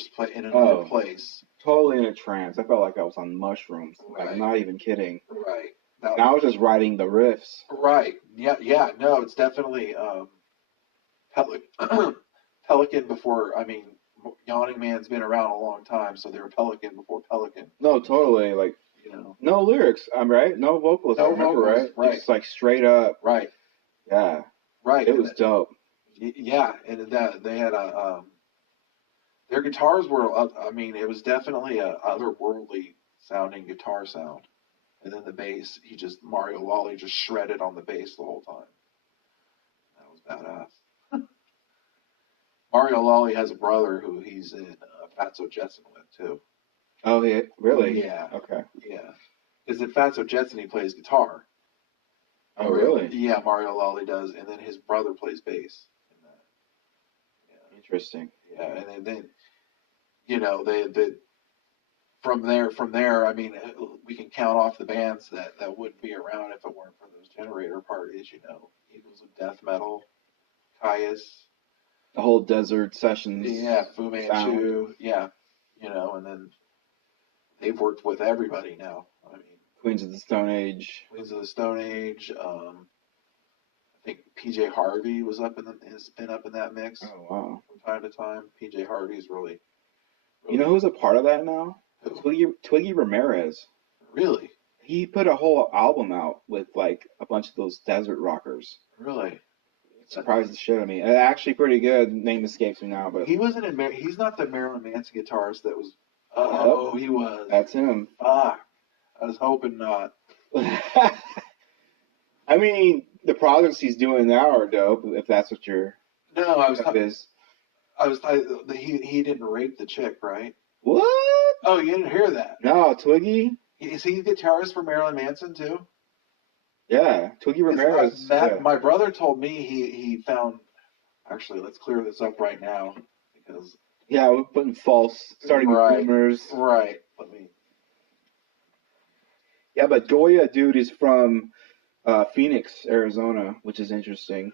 place. Totally in a trance. I felt like I was on mushrooms. Right. I'm not even kidding. Right. And I was just writing the riffs. Right. Yeah. No, it's definitely Pelican before. I mean, Yawning Man's been around a long time, so they were Pelican before Pelican. No, totally. Like, no lyrics. I'm right. No vocals. No I remember, vocals, right? Just like straight up. Right. Yeah. Right. It was dope. Yeah, and that they had a their guitars were. I mean, it was definitely a otherworldly sounding guitar sound. And then the bass, Mario Lawley just shredded on the bass the whole time. That was badass. Mario Lawley has a brother who he's in Fatso Jetson with too. Oh, yeah, really? Yeah. Okay. Yeah. Because in Fatso Jetson he plays guitar. Oh, really? Yeah, Mario Lawley does, and then his brother plays bass in that. Yeah. Interesting. Yeah, and then they from there, I mean, we can count off the bands that wouldn't be around if it weren't for those generator parties. Eagles of Death Metal, Caius. The whole Desert Sessions. Yeah, Fu Manchu. Sound. Yeah, and then they've worked with everybody now. I mean, Queens of the Stone Age. Queens of the Stone Age. I think PJ Harvey has been up in that mix. Oh, wow. From time to time. PJ Harvey's really. You know who's a part of that now? Who? Twiggy Ramirez. Really? He put a whole album out with like a bunch of those desert rockers. Really? It surprised the shit out of me. Actually, pretty good. Name escapes me now, but he wasn't in. He's not the Marilyn Manson guitarist that was. Oh, he was. That's him. Fuck. I was hoping not. I mean, the projects he's doing now are dope. If that's what your no, is. He didn't rape the chick, right? What? Oh, you didn't hear that? No, Twiggy. Is he the guitarist for Marilyn Manson too? Yeah, Twiggy Ramirez. My brother told me he found. Actually, let's clear this up right now because. Yeah, we're putting starting with rumors. Right. Let me. Yeah, but Goya dude is from Phoenix, Arizona, which is interesting.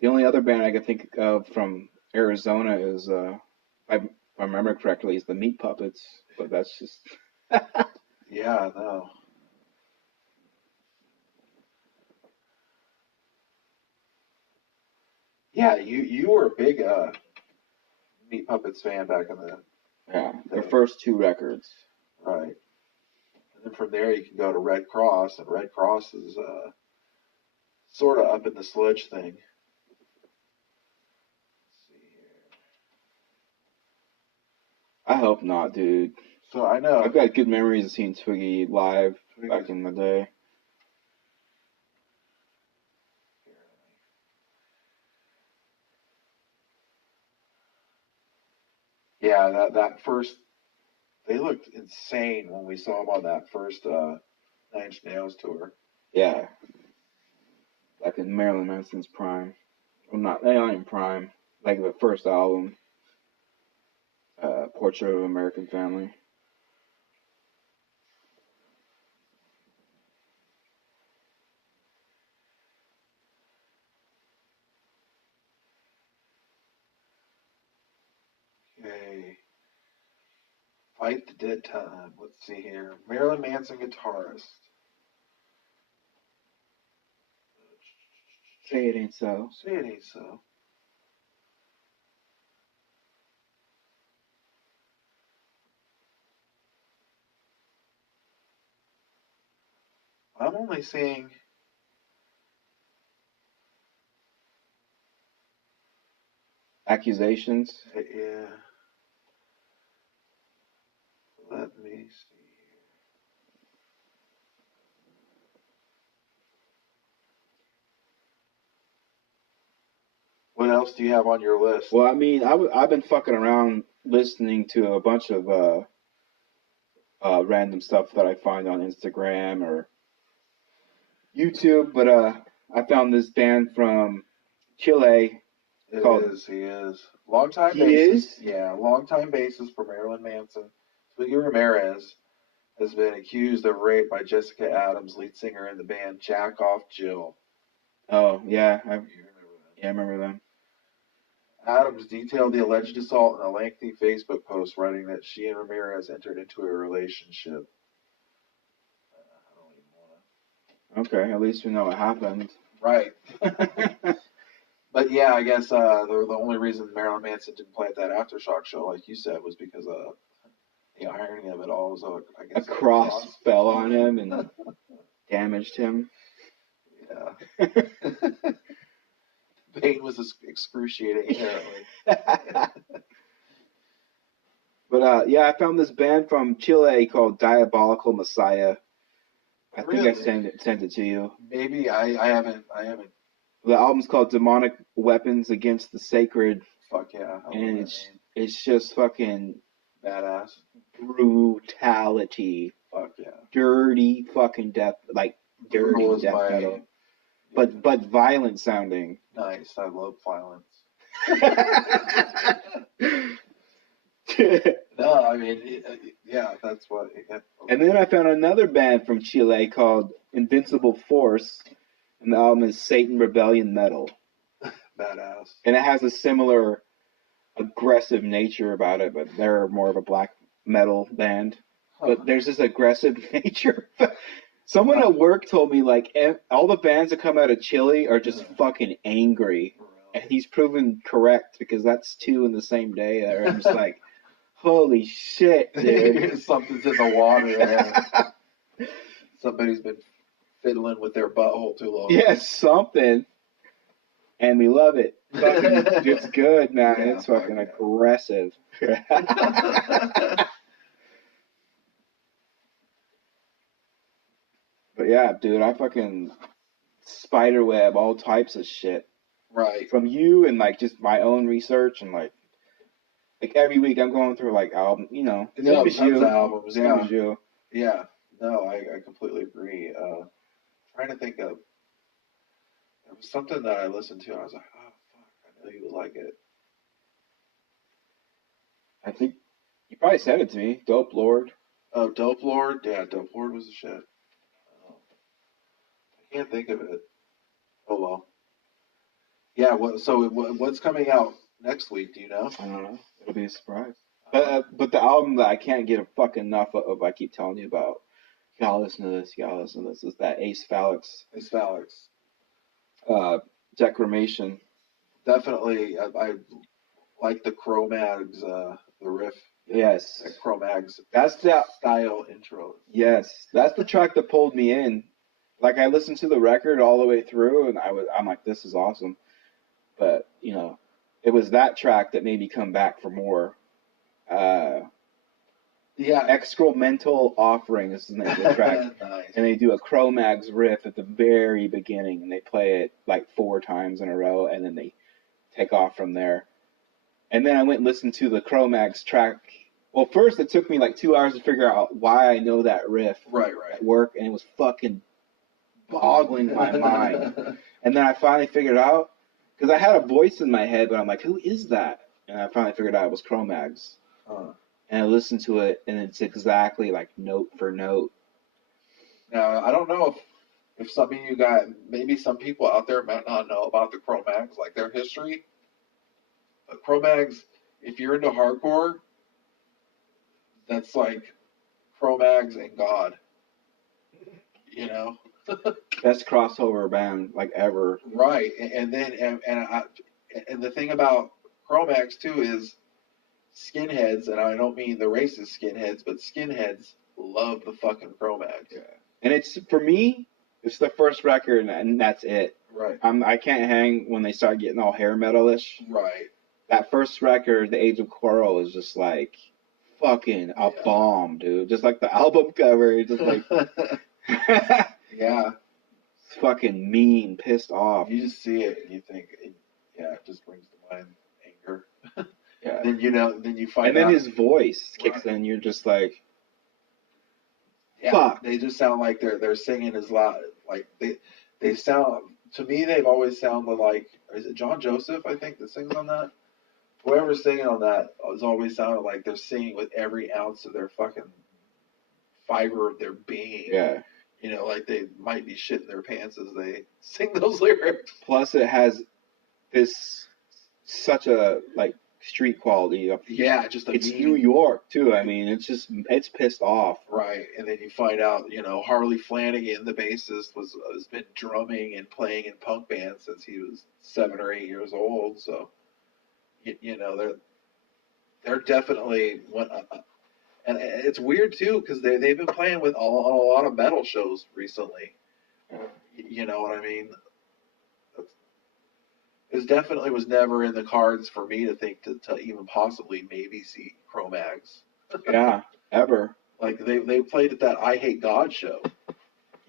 The only other band I can think of from Arizona is, if I remember correctly, is the Meat Puppets. But that's just. Yeah, I know. Yeah, you were a big Meat Puppets fan back in the. Yeah, their first two records. Right. And then from there you can go to Red Cross, and Red Cross is sort of up in the sludge thing. Let's see here. I hope not, dude. So I know. I've got good memories of seeing Twiggy live back in the day. Yeah, that first, they looked insane when we saw them on that first Nine Inch Nails tour. Yeah. Like in Marilyn Manson's prime. Well, not in prime. Like the first album. Portrait of an American Family. Okay. Fight the Dead Time. Let's see here. Marilyn Manson guitarist. Say it ain't so. Say it ain't so. I'm only seeing. Accusations. Yeah. Let me see here. What else do you have on your list? Well, I mean, I've been fucking around listening to a bunch of random stuff that I find on Instagram or YouTube, but I found this band from Chile. He is. Longtime bassist. Is? Yeah, longtime bassist for Marilyn Manson. Twiggy Ramirez has been accused of rape by Jessica Adams, lead singer in the band Jack Off Jill. Oh, yeah. You remember that? Yeah, I remember them. Adams detailed the alleged assault in a lengthy Facebook post, writing that she and Ramirez entered into a relationship. I don't even want to. Okay, at least we know what happened. Right. But yeah, I guess the only reason Marilyn Manson didn't play at that Aftershock show, like you said, was because the irony of it all was, I guess, a cross fell on him and damaged him. Yeah. Pain was excruciating, apparently. But yeah, I found this band from Chile called Diabolical Messiah. I think I sent it to you. Maybe I haven't. The album's called Demonic Weapons Against the Sacred. Fuck yeah. And it's just fucking badass. Brutality. Fuck yeah. Dirty fucking death, like dirty death metal. But violent sounding. Nice. I love violence. No, I mean, yeah, that's what. Yeah. And then I found another band from Chile called Invincible Force, and the album is Satan Rebellion Metal. Badass. And it has a similar aggressive nature about it, but they're more of a black metal band. But there's this aggressive nature. Someone at work told me, like, all the bands that come out of Chile are just fucking angry. And he's proven correct, because that's two in the same day. I'm just like, holy shit, dude. Something's in the water there. Somebody's been fiddling with their butthole too long. Yeah, something. And we love it. It's good, man. Yeah, it's fucking aggressive. But yeah, dude, I fucking spiderweb all types of shit. Right. From you and like just my own research and like every week I'm going through like album, you know. Yeah, tons of albums. Same as you. Yeah. No, I completely agree. Trying to think of, there was something that I listened to and I was like, oh fuck, I know you would like it. I think you probably sent it to me. Dopelord. Oh, Dopelord? Yeah, Dopelord was the shit. I can't think of it. Oh well. Yeah. What's coming out next week? Do you know? I don't know. It'll be a surprise. But the album that I can't get a fucking enough of, I keep telling you about. You gotta listen to this. You gotta listen to this. Is that Acephalix? Decreation. Definitely. I like the Cro-Mags, the riff. Yes. Cro-Mags. That's the style intro. Yes, that's the track that pulled me in. Like I listened to the record all the way through, and I'm like, this is awesome. But you know, it was that track that made me come back for more. Yeah, Excremental Offering is the name of the track. Nice. And they do a Cro-Mags riff at the very beginning, and they play it like 4 times in a row, and then they take off from there. And then I went and listened to the Cro-Mags track. Well, first it took me like 2 hours to figure out why I know that riff at work, and it was fucking boggling my mind. And then I finally figured out, because I had a voice in my head, but I'm like, who is that? And I finally figured out it was Cro-Mags. And I listened to it, and it's exactly like note for note. Now, I don't know if some of you guys, maybe some people out there might not know about the Cro-Mags, like their history. But Cro-Mags, if you're into hardcore, that's like Cro-Mags and God. You know? Best crossover band like ever. Right. And the thing about Cro-Mags too is skinheads, and I don't mean the racist skinheads, but skinheads love the fucking Cro-Mags. Yeah. And it's, for me, it's the first record, and that's it. Right. I can't hang when they start getting all hair metal-ish. Right. That first record, The Age of Quarrel, is just like fucking a bomb, dude. Just like the album cover, just like yeah. It's fucking mean, pissed off. You just see it and you think, it just brings to mind anger. Yeah. Then you find out. And then his voice kicks in, you're just like, yeah, fuck. They just sound like they're singing as loud. Like they sound, to me, they've always sounded like, is it John Joseph, I think, that sings on that? Whoever's singing on that has always sounded like they're singing with every ounce of their fucking fiber of their being. Yeah. You know, like they might be shitting their pants as they sing those lyrics. Plus, it has such a like street quality. Yeah, just it's New York too. I mean, it's pissed off. Right, and then you find out, Harley Flanagan, the bassist, has been drumming and playing in punk bands since he was 7 or 8 years old. So, they're definitely and it's weird too because they've been playing with on a lot of metal shows recently. You know what I mean? it definitely was never in the cards for me to think to even possibly maybe see Cro-Mags. Yeah, ever. Like they played at that I Hate God show.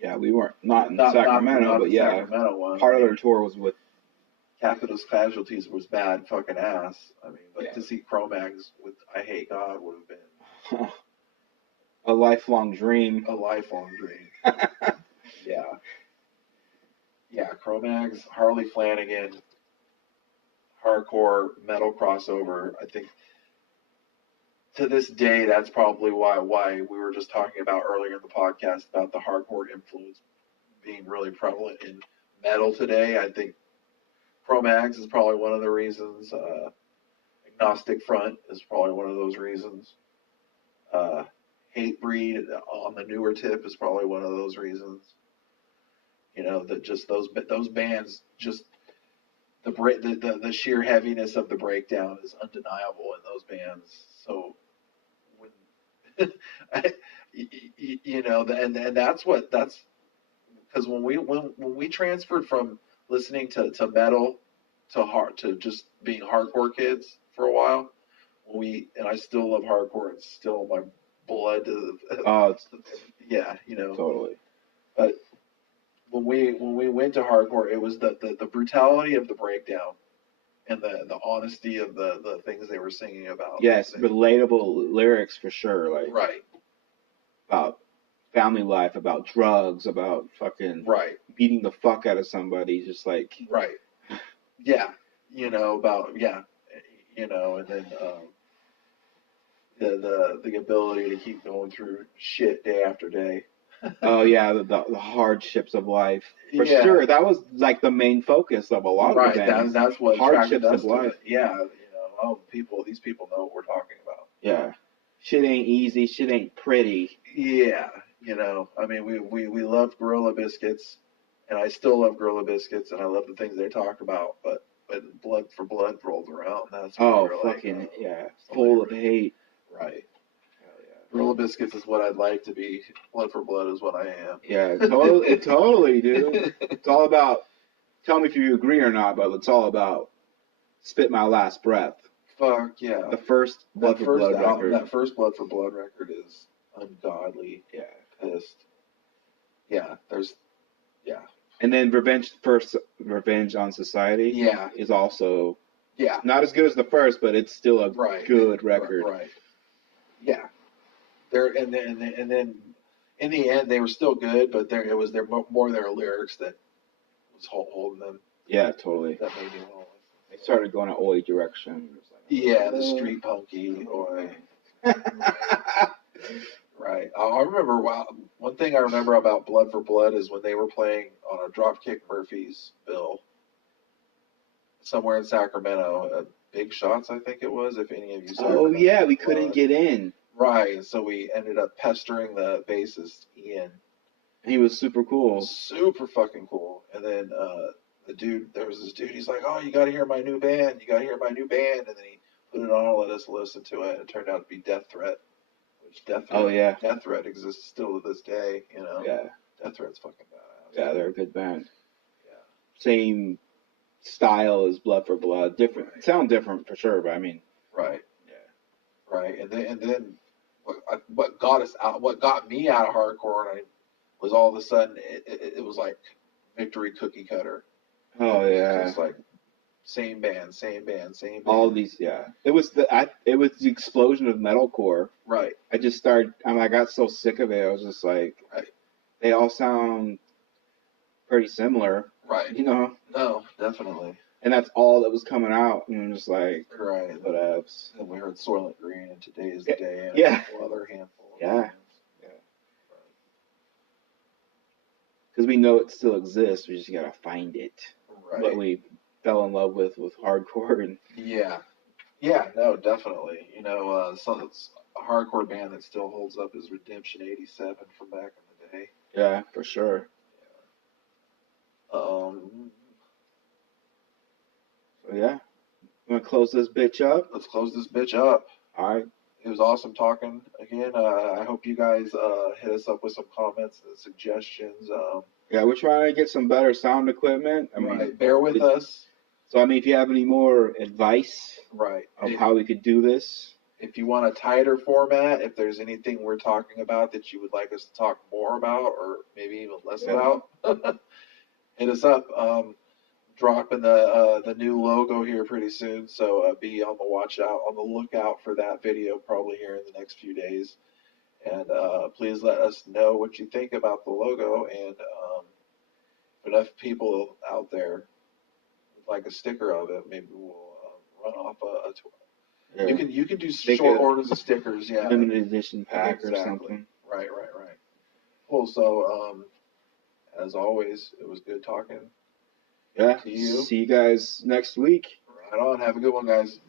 Yeah, we weren't not in Sacramento, not but the yeah, Sacramento one. part of their tour was with Capitalist Casualties was bad fucking ass. I mean, but Yeah. to see Cro-Mags with I Hate God would have been a lifelong dream. a lifelong dream. Yeah. Yeah, Cro-Mags, Harley Flanagan, hardcore metal crossover. I think to this day, that's probably why we were just talking about earlier in the podcast about the hardcore influence being really prevalent in metal today. I think Cro-Mags is probably one of the reasons. Agnostic Front is probably one of those reasons. Hatebreed on the newer tip is probably one of those reasons. You know, that just those bands, just the sheer heaviness of the breakdown is undeniable in those bands. So when you know, and that's because when we transferred from listening to metal to just being hardcore kids for a while, and I still love hardcore. It's still my blood. Yeah, you know, Totally. But when we went to hardcore, it was the brutality of the breakdown and the honesty of the things they were singing about. Yes, relatable lyrics for sure. Like right. About family life, about drugs, about fucking beating the fuck out of somebody, just like yeah, you know, about you know, and then the ability to keep going through shit day after day. Oh yeah, the hardships of life for sure. That was like the main focus of a lot of the bands. That's what hardships of life. Yeah, you know, these people know what we're talking about. Yeah, shit ain't easy. Shit ain't pretty. Yeah, you know, I mean, we loved Gorilla Biscuits, and I still love Gorilla Biscuits, and I love the things they talk about. But Blood for Blood rolled around. That's when fucking full of hate. Right. Gorilla Biscuits is what I'd like to be. Blood for Blood is what I am. Yeah, totally, dude. It's all about. Tell me if you agree or not, but it's all about "Spit My Last Breath." Fuck yeah. The first Blood for Blood record. That first Blood for Blood record is ungodly. Yeah. Pissed. Yeah. And then Revenge on Society. Yeah. Is also. Yeah. Not as good as the first, but it's still a good record. Right. Yeah. And then in the end they were still good, but it was more their lyrics that was holding them. Yeah, totally. That made me want. They started going an oi direction. The street punky oi. Right. I remember. One thing I remember about Blood for Blood is when they were playing on a Dropkick Murphys bill somewhere in Sacramento. Big Shots, I think it was. If any of you saw. Oh yeah, we couldn't get in. Right, so we ended up pestering the bassist, Ian. He was super cool. Super fucking cool. And then there was this dude, he's like, oh, you gotta hear my new band. And then he put it on and let us listen to it. And it turned out to be Death Threat. Death Threat exists still to this day, you know. Yeah. Death Threat's fucking badass. Yeah, they're a good band. Yeah. Same style as Blood for Blood. Different. Sound different for sure, but I mean. Right. Yeah. Right. And then what got me out of hardcore was all of a sudden it was like Victory Cookie Cutter. Oh yeah. It's like same band. All these, yeah. It was the explosion of metalcore. Right. I got so sick of it. I was just like, they all sound pretty similar. Right. You know. No, definitely. And that's all that was coming out, and I'm just like, whatevs. And we heard Soylent Green, and Today Is the Day, and a other handful. Yeah. Because we know it still exists, we just gotta find it. Right. What we fell in love with hardcore and. Yeah, no, definitely. You know, it's a hardcore band that still holds up is Redemption '87 from back in the day. Yeah, for sure. So yeah, you want to close this bitch up? Let's close this bitch up. All right. It was awesome talking again. I hope you guys hit us up with some comments and suggestions. Yeah, we're trying to get some better sound equipment. I mean, bear with us. So, I mean, if you have any more advice Right. of how we could do this, If you want a tighter format, if there's anything we're talking about that you would like us to talk more about or maybe even less about, hit us up. Dropping the new logo here pretty soon, so be on the lookout for that video probably here in the next few days. And please let us know what you think about the logo. And if enough people out there would like a sticker of it, maybe we'll run off a tour. yeah, You can do make short a orders of stickers, yeah. limited edition pack Exactly. or something. Right. Cool. So as always, it was good talking. Yeah. To you. See you guys next week. Right on. Have a good one, guys.